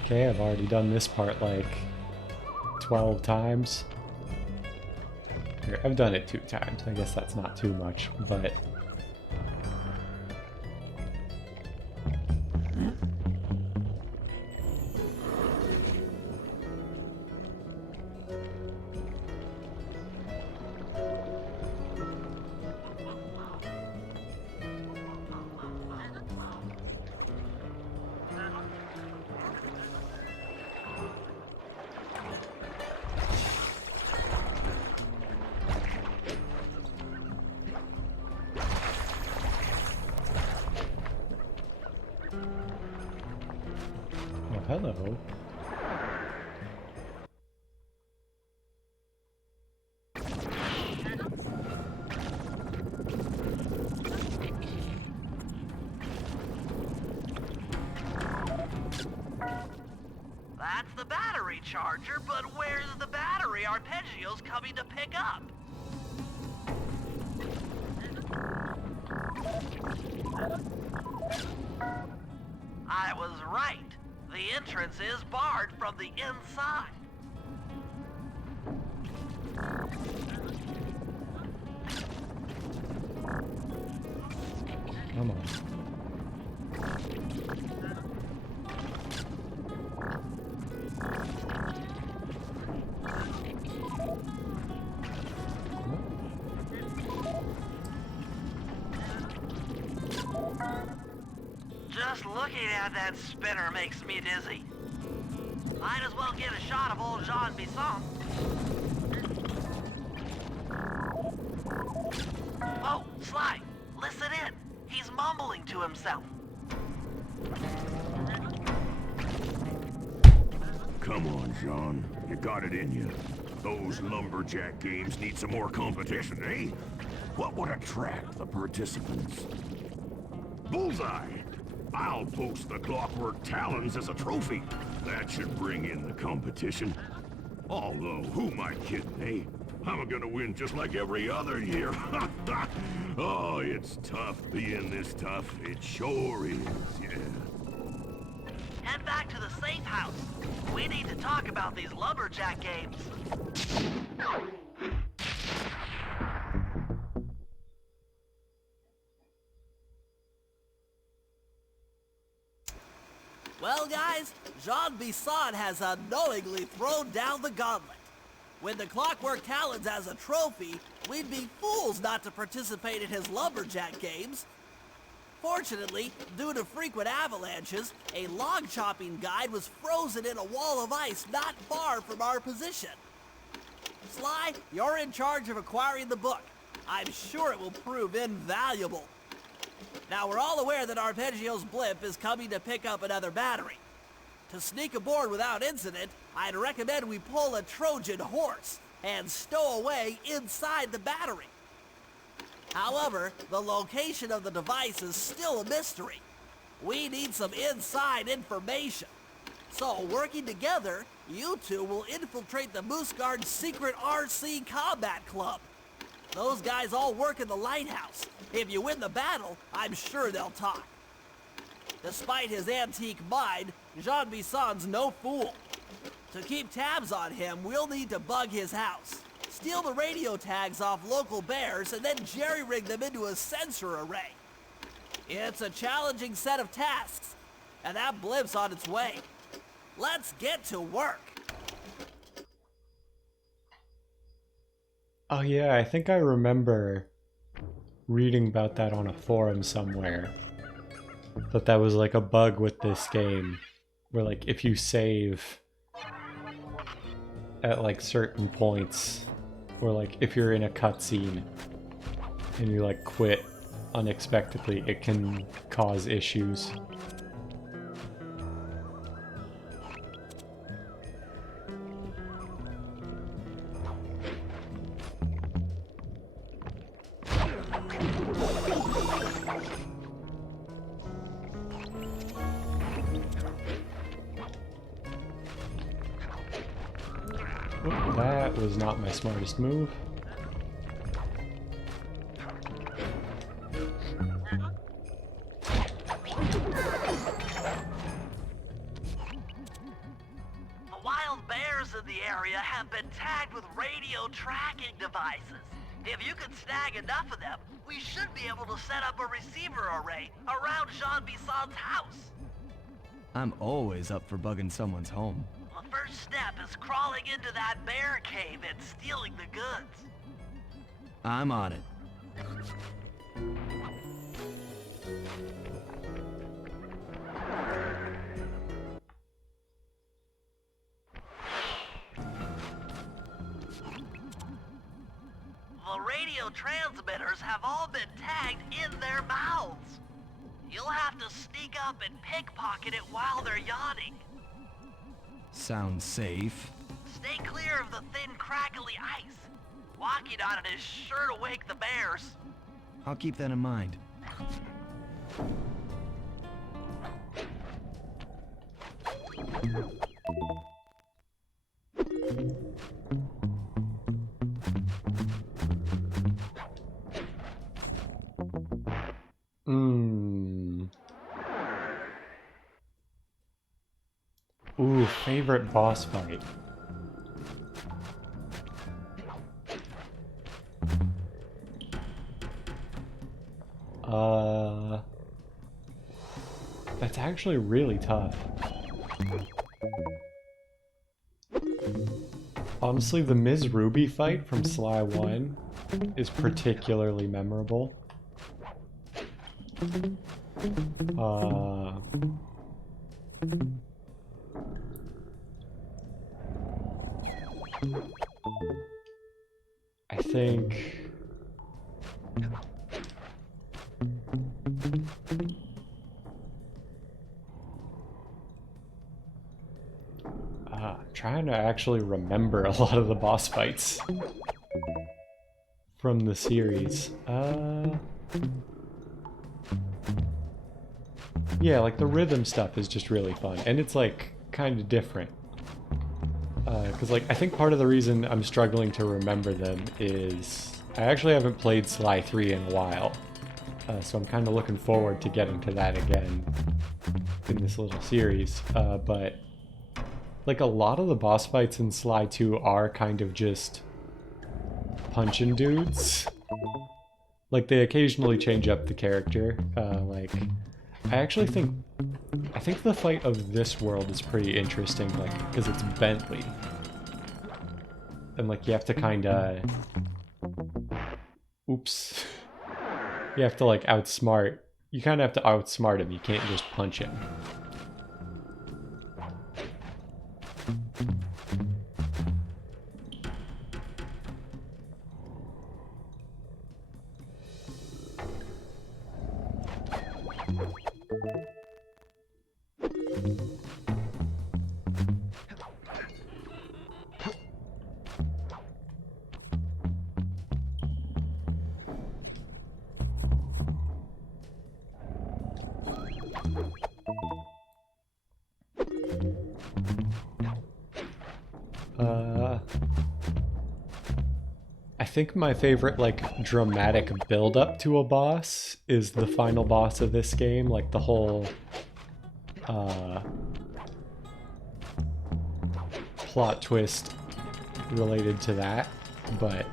Okay, I've already done this part like 12 times. Here, I've done it 2 times. I guess that's not too much, but oh, hello. That's the battery charger, but where's the battery arpeggios coming to pick up? I was right. The entrance is barred from the inside. Come on. Just looking at that spinner makes me dizzy. Might as well get a shot of old Jean Bisson. Oh, Sly, listen in. He's mumbling to himself. Come on, Jean. You got it in you. Those lumberjack games need some more competition, eh? What would attract the participants? Bullseye! I'll post the Clockwork Talons as a trophy. That should bring in the competition. Although, who am I kidding, eh? I'm gonna win just like every other year. Oh, it's tough being this tough. It sure is, yeah. Head back to the safe house. We need to talk about these lumberjack games. Well, guys, Jean Bisson has unknowingly thrown down the gauntlet. With the Clockwork Talons as a trophy, we'd be fools not to participate in his lumberjack games. Fortunately, due to frequent avalanches, a log chopping guide was frozen in a wall of ice not far from our position. Sly, you're in charge of acquiring the book. I'm sure it will prove invaluable. Now, we're all aware that Arpeggio's blimp is coming to pick up another battery. To sneak aboard without incident, I'd recommend we pull a Trojan horse and stow away inside the battery. However, the location of the device is still a mystery. We need some inside information. So, working together, you two will infiltrate the Moose Guard's secret RC combat club. Those guys all work in the lighthouse. If you win the battle, I'm sure they'll talk. Despite his antique mind, Jean Bison's no fool. To keep tabs on him, we'll need to bug his house, steal the radio tags off local bears, and then jerry-rig them into a sensor array. It's a challenging set of tasks, and that blimp's on its way. Let's get to work. Oh yeah, I think I remember reading about that on a forum somewhere. That was like a bug with this game, where like if you save at like certain points, or like if you're in a cutscene and you like quit unexpectedly, it can cause issues. That was not my smartest move. The wild bears in the area have been tagged with radio tracking devices. If you can snag enough of them, we should be able to set up a receiver array around Jean Bison's house. I'm always up for bugging someone's home. The first step is crawling into that bear cave and stealing the goods. I'm on it. The radio transmitters have all been tagged in their mouths. You'll have to sneak up and pickpocket it while they're yawning. Sounds safe. Stay clear of the thin, crackly ice. Walking on it is sure to wake the bears. I'll keep that in mind. Ooh, favorite boss fight. That's actually really tough. Honestly, the Ms. Ruby fight from Sly 1 is particularly memorable. I think... I'm trying to actually remember a lot of the boss fights from the series. Yeah, like the rhythm stuff is just really fun, and it's like kind of different. Because like I think part of the reason I'm struggling to remember them is I actually haven't played Sly 3 in a while, so I'm kind of looking forward to getting to that again in this little series. But like a lot of the boss fights in Sly 2 are kind of just punching dudes. Like they occasionally change up the character. Like I think the fight of this world is pretty interesting, like because it's Bentley. And like you have to kind of... Oops. You have to like outsmart. You kind of have to outsmart him. You can't just punch him. I think my favorite, like, dramatic build-up to a boss is the final boss of this game. Like, the whole, plot twist related to that, but...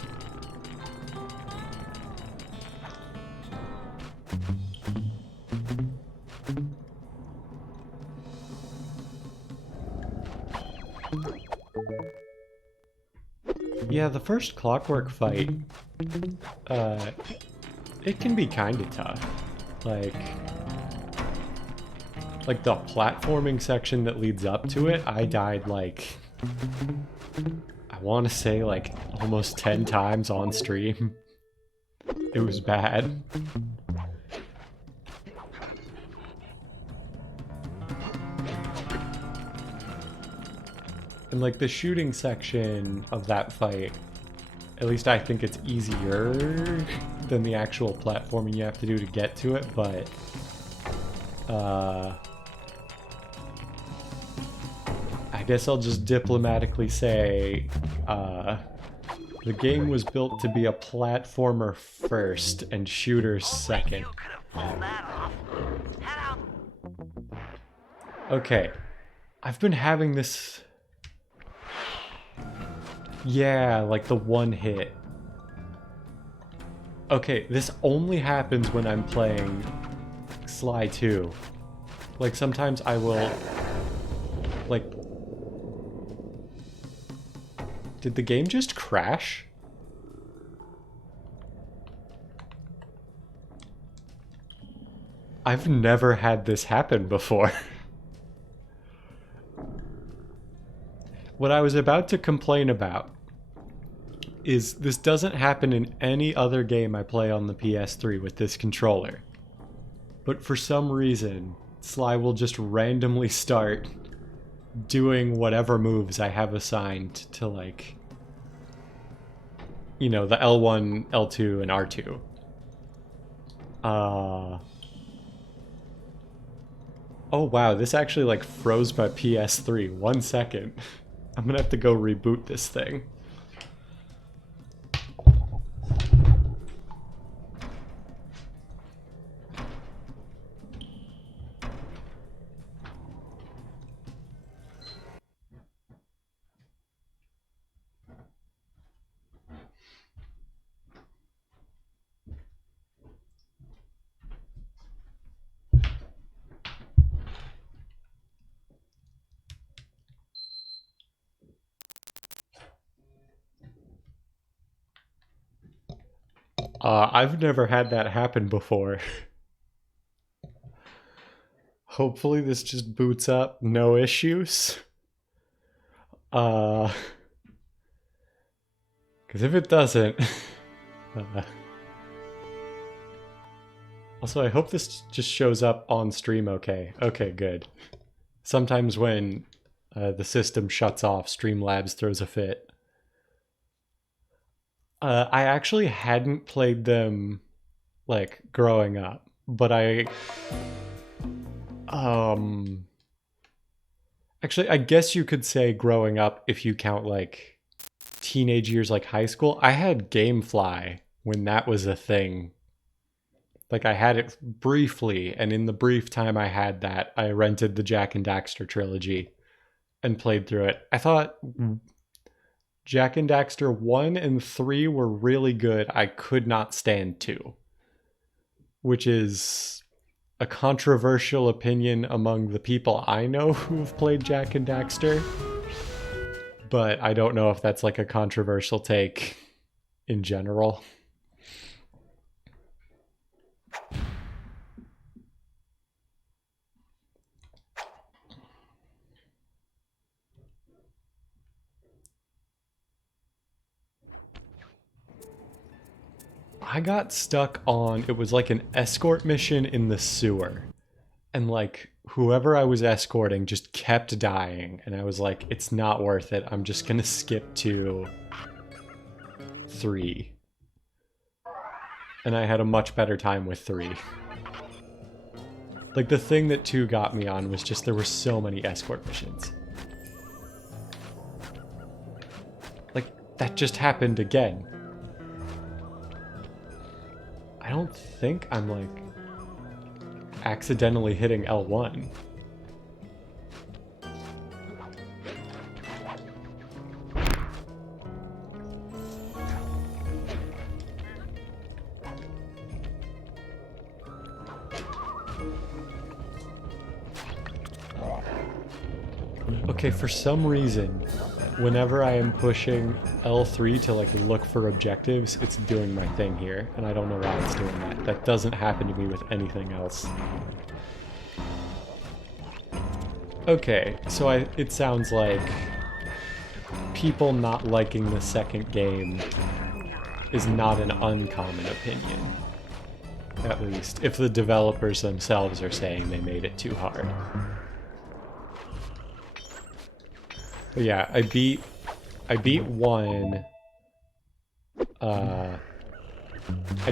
Yeah, the first Clockwork fight, it can be kind of tough. Like the platforming section that leads up to it, I died like, I want to say like almost 10 times on stream. It was bad. And like the shooting section of that fight, at least I think it's easier than the actual platforming you have to do to get to it, but I guess I'll just diplomatically say the game was built to be a platformer first and shooters second. You could have pulled that off. Head out. Okay, I've been having this... Yeah, like the one hit. Okay, this only happens when I'm playing Sly 2. Like, sometimes I will... Like... Did the game just crash? I've never had this happen before. What I was about to complain about is this doesn't happen in any other game I play on the PS3 with this controller. But for some reason, Sly will just randomly start doing whatever moves I have assigned to, like, you know, the L1, L2, and R2. Oh wow, this actually like froze my PS3. 1 second. I'm gonna have to go reboot this thing. I've never had that happen before. Hopefully this just boots up, no issues. Because if it doesn't... Also, I hope this just shows up on stream okay. Okay, good. Sometimes when the system shuts off, Streamlabs throws a fit. I actually hadn't played them, like, growing up, but actually, I guess you could say growing up if you count, like, teenage years, like high school. I had Gamefly when that was a thing. Like, I had it briefly, and in the brief time I had that, I rented the Jak and Daxter trilogy and played through it. I thought... Jak and Daxter 1 and 3 were really good. I could not stand 2. Which is a controversial opinion among the people I know who've played Jak and Daxter. but I don't know if that's like a controversial take in general. I got stuck on, it was like an escort mission in the sewer. And like whoever I was escorting just kept dying. And I was like, it's not worth it. I'm just gonna skip to 3. And I had a much better time with 3. Like the thing that 2 got me on was just there were so many escort missions. Like that just happened again. I don't think I'm like accidentally hitting L1. Okay, for some reason, whenever I am pushing L3 to like look for objectives, it's doing my thing here, and I don't know why it's doing that. That doesn't happen to me with anything else. Okay, so it sounds like people not liking the second game is not an uncommon opinion. At least, if the developers themselves are saying they made it too hard. But yeah, I beat 1. I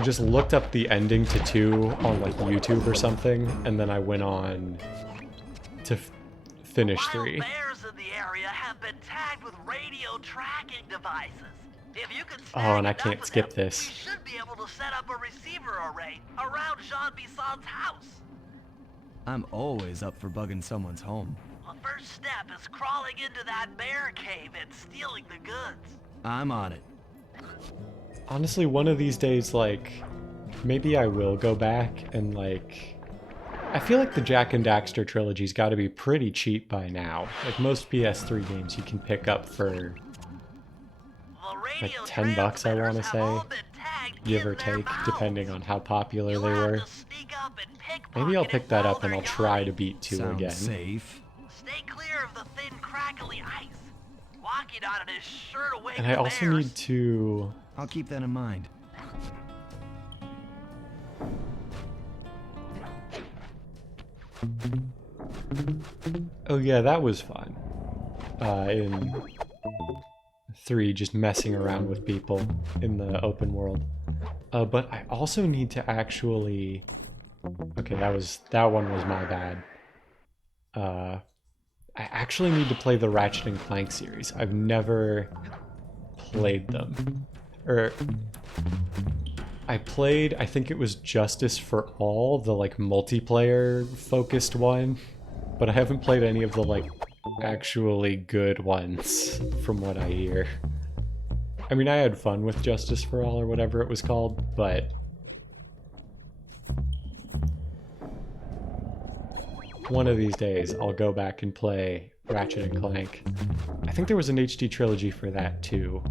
just looked up the ending to 2 on like YouTube or something, and then I went on to finish 3. Wild bears in the area have been tagged with radio tracking devices. If you can Oh, and I snag enough can't of skip them, this. we should be able to set up a receiver array around Jean Bisson's house. I'm always up for bugging someone's home. The first step is crawling into that bear cave and stealing the goods. I'm on it. Honestly, one of these days, like, maybe I will go back and, like... I feel like the Jak and Daxter trilogy's got to be pretty cheap by now. Like, most PS3 games you can pick up for, like, $10, I want to say. Give or take, depending on how popular they were. Maybe I'll pick that up and I'll try to beat 2 Sounds again. safe. Stay clear of the thin, crackly ice. Walking on it is sure to wake And I the also bears. need to... I'll keep that in mind. Oh yeah, that was fun. In 3, just messing around with people in the open world. But I also need to actually... Okay, that one was my bad. I actually need to play the Ratchet and Clank series. I've never played them. I played, I think it was Justice for All, the like multiplayer focused one, but I haven't played any of the like actually good ones from what I hear. I mean, I had fun with Justice for All or whatever it was called, but one of these days I'll go back and play Ratchet and Clank. I think there was an HD trilogy for that too.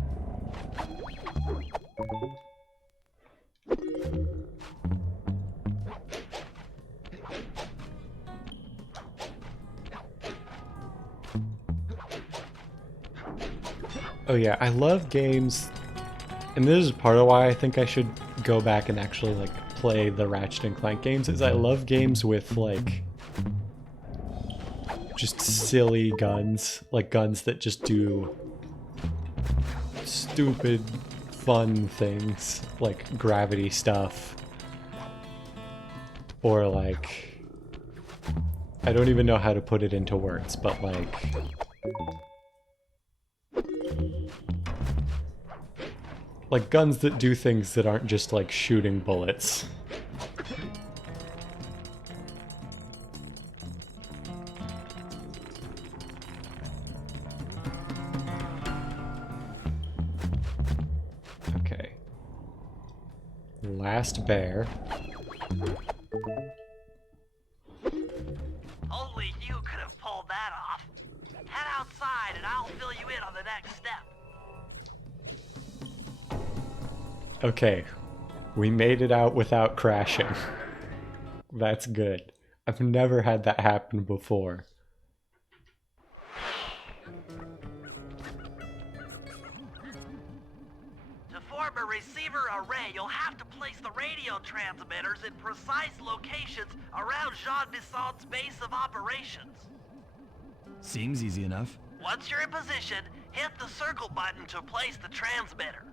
Oh yeah, I love games, and this is part of why I think I should go back and actually like play the Ratchet and Clank games, is I love games with like just silly guns, like guns that just do stupid fun things, like gravity stuff, or like, I don't even know how to put it into words, but like guns that do things that aren't just like shooting bullets. Okay. Last bear. Only you could have pulled that off. Head outside and I'll fill you in on the next step. Okay, we made it out without crashing. That's good. I've never had that happen before. To form a receiver array, you'll have to place the radio transmitters in precise locations around Jean Bisson's base of operations. Seems easy enough. Once you're in position, hit the circle button to place the transmitter.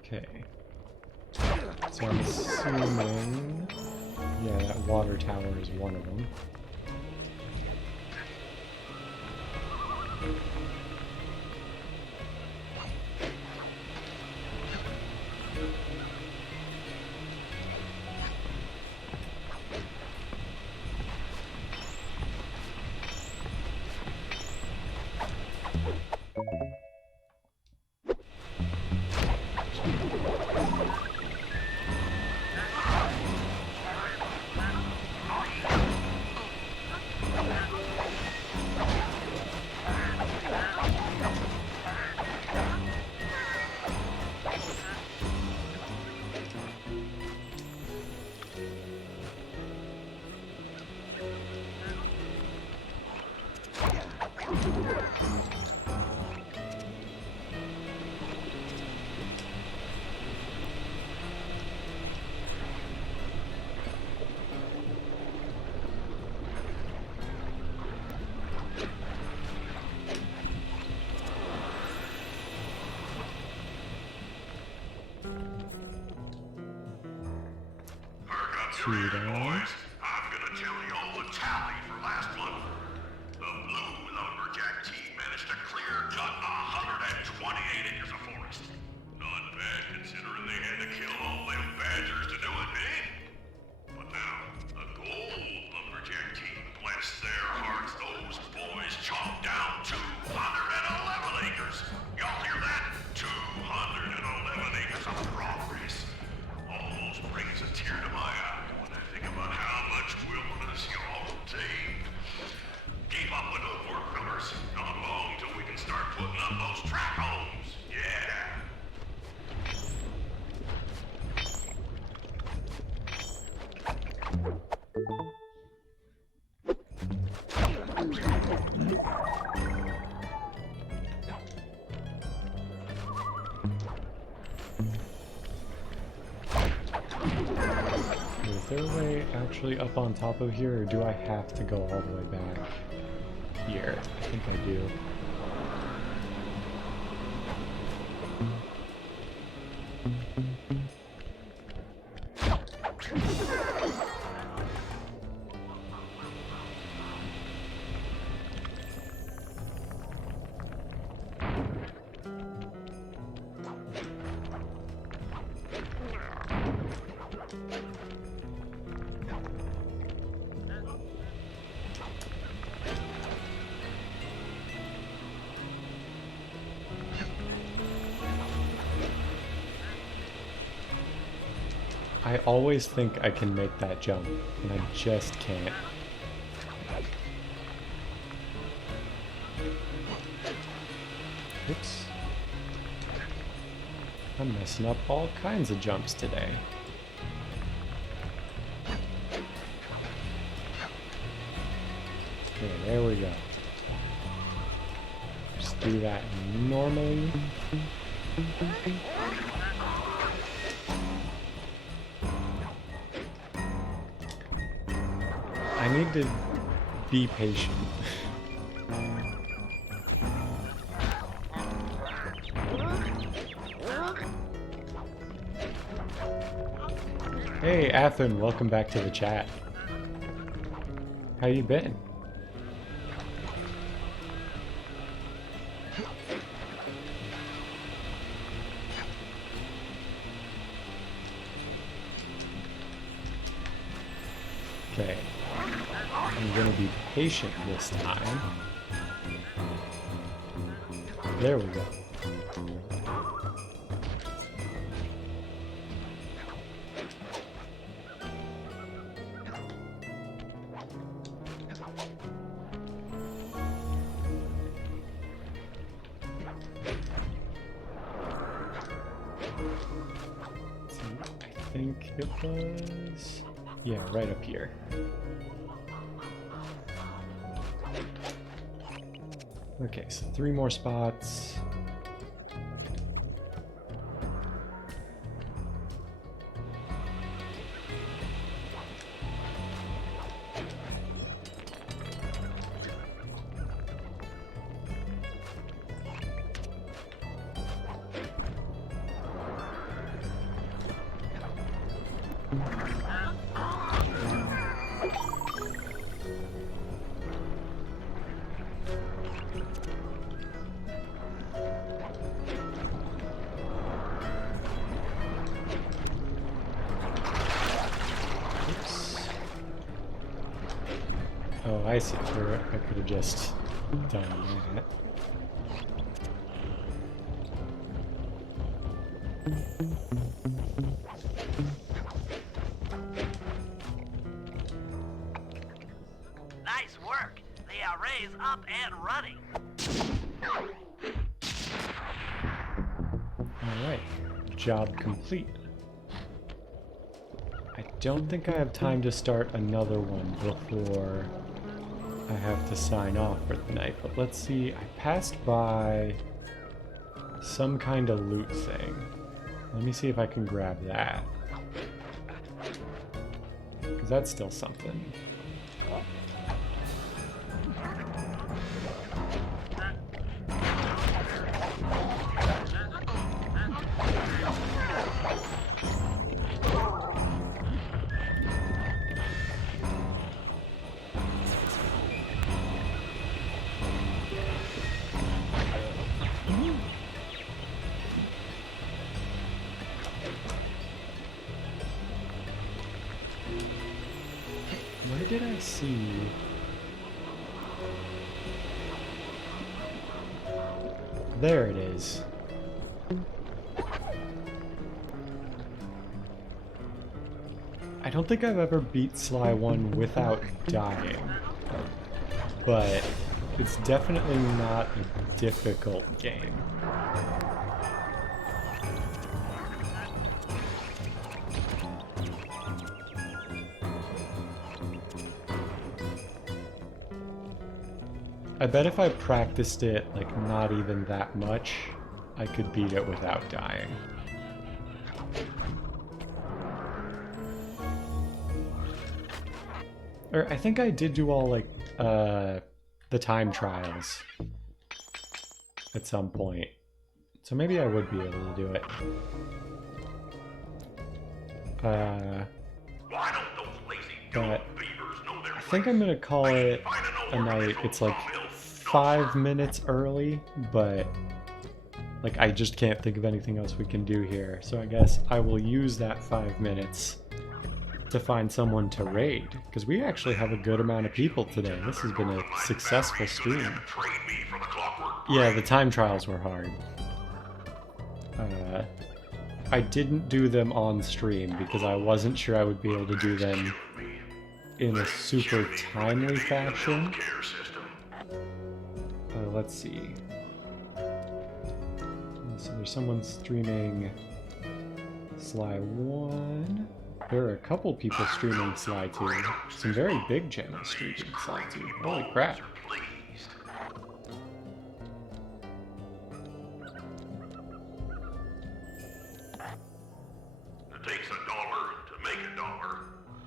Okay. So I'm assuming... Yeah, that water tower is one of them. Ready, boys? I'm gonna tell you all the tally for last month. The Blue Lumberjack team managed to clear just 128 acres of forest. Not bad considering they had to kill all them badgers to do it, eh? But now, the Gold Lumberjack team, bless their hearts, those boys chopped down 211 acres. Y'all hear that? 211 acres of progress. Almost brings a tear to my eye when I think about how much wilderness y'all saved. Keep up with those work numbers. Not long till we can start putting up those track homes. Yeah. Is there a way actually up on top of here, or do I have to go all the way back here? I think I do. I always think I can make that jump, and I just can't. Oops. I'm messing up all kinds of jumps today. Okay, there we go. Just do that normally. I need to be patient. Hey, Athen, welcome back to the chat. How you been? Okay. I'm gonna be patient this time. There we go. think it was... Yeah, right up here. Okay, so 3 more spots. Oh, I see. Or I could have just done that. Nice work. The array's up and running. Alright. Job complete. I don't think I have time to start another one before I have to sign off for the night, but let's see. I passed by some kind of loot thing. Let me see if I can grab that. Because that's still something. Where did I see? There it is. I don't think I've ever beat Sly 1 without dying, but it's definitely not a difficult game. I bet if I practiced it, like, not even that much, I could beat it without dying. Or I think I did do all, like, the time trials at some point. So maybe I would be able to do it. Why don't those lazy But beavers know their I think I'm gonna call it a night. It's like 5 minutes early, but like I just can't think of anything else we can do here. So I guess I will use that 5 minutes to find someone to raid, because we actually have a good amount of people today. This has been a successful stream. Yeah, the time trials were hard. I didn't do them on stream because I wasn't sure I would be able to do them in a super timely fashion. Let's see. So there's someone streaming Sly 1. There are a couple people streaming Sly 2. Some very big channels streaming Sly 2. Holy crap. It takes $1 to make $1,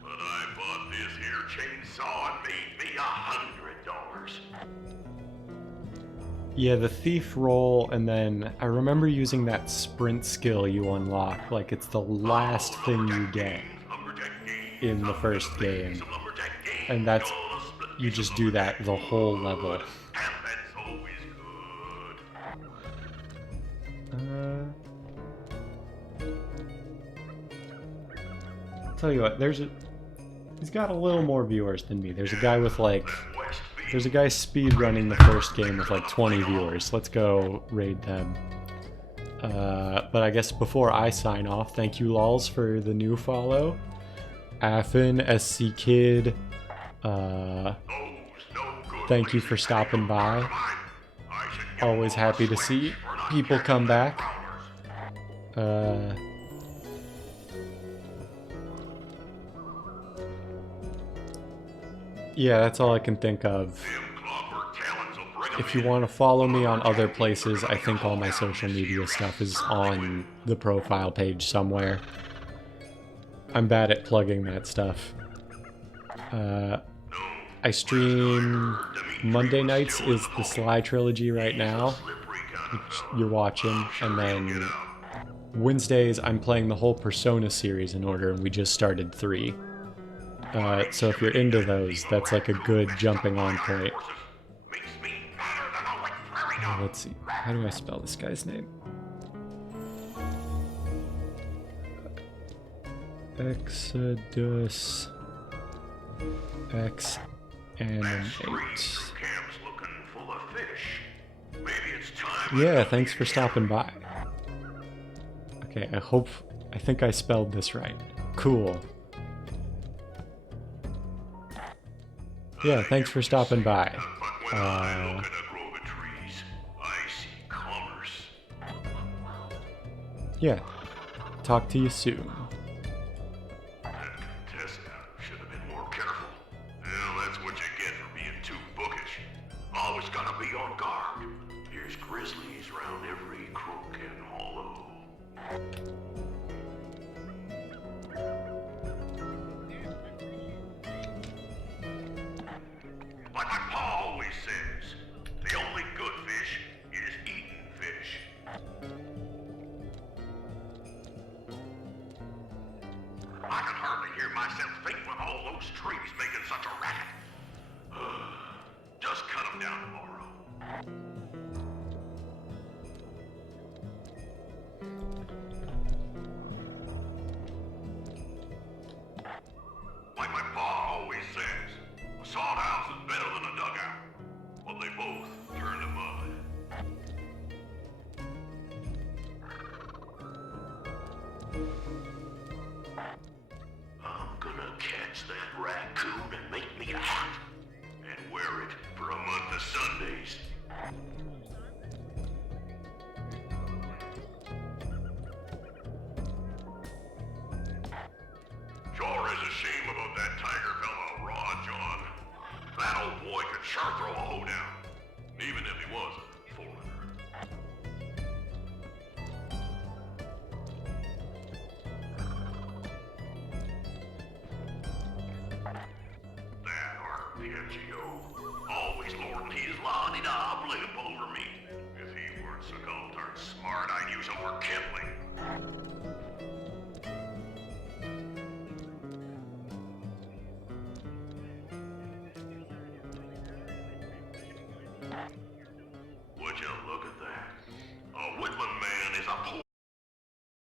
but I bought this here chainsaw and made me $100. Yeah, the thief roll, and then I remember using that sprint skill you unlock, like it's the last thing you get in the first game. And that's, you just do that the whole level. Tell you what, he's got a little more viewers than me. There's a guy with like, there's a guy speedrunning the first game with like 20 viewers. Let's go raid them. But I guess before I sign off, thank you Lols for the new follow. Affin, SC Kid, thank you for stopping by. Always happy to see people come back. Yeah, that's all I can think of. Them clockwork talons will bring 'em If you in. want to follow me on other places, I think all my social media stuff is on the profile page somewhere. I'm bad at plugging that stuff. I stream Monday nights is the Sly trilogy right now, which you're watching, and then Wednesdays I'm playing the whole Persona series in order, and we just started 3. So if you're into those, that's like a good jumping on point. Let's see, how do I spell this guy's name? Exodus X Animate. Yeah, thanks for stopping by. Okay, I think I spelled this right. Cool. Yeah, thanks for stopping by. Yeah, talk to you soon. Should have been more careful. Well, that's what you get for being too bookish. Always gotta be on guard. There's grizzlies round every crook and hollow. Like my pa always says, the only good fish is eating fish. I can hardly hear myself think with all those trees making such a racket. Just cut them down tomorrow. Like my pa always says, a sawed house is better than a dugout. Well, they both turn to mud. I'm gonna catch that raccoon and make me a hat. And wear it for a month of Sundays. Sure is a shame about that tiger fellow, Raw John. That old boy could sure throw a hoedown, even if he was a foreigner. That arpeggio, always lording his la-di-da blimp over me. If he weren't so gone-darn smart, I'd use him for kindling. Would you look at that? A woodland man is a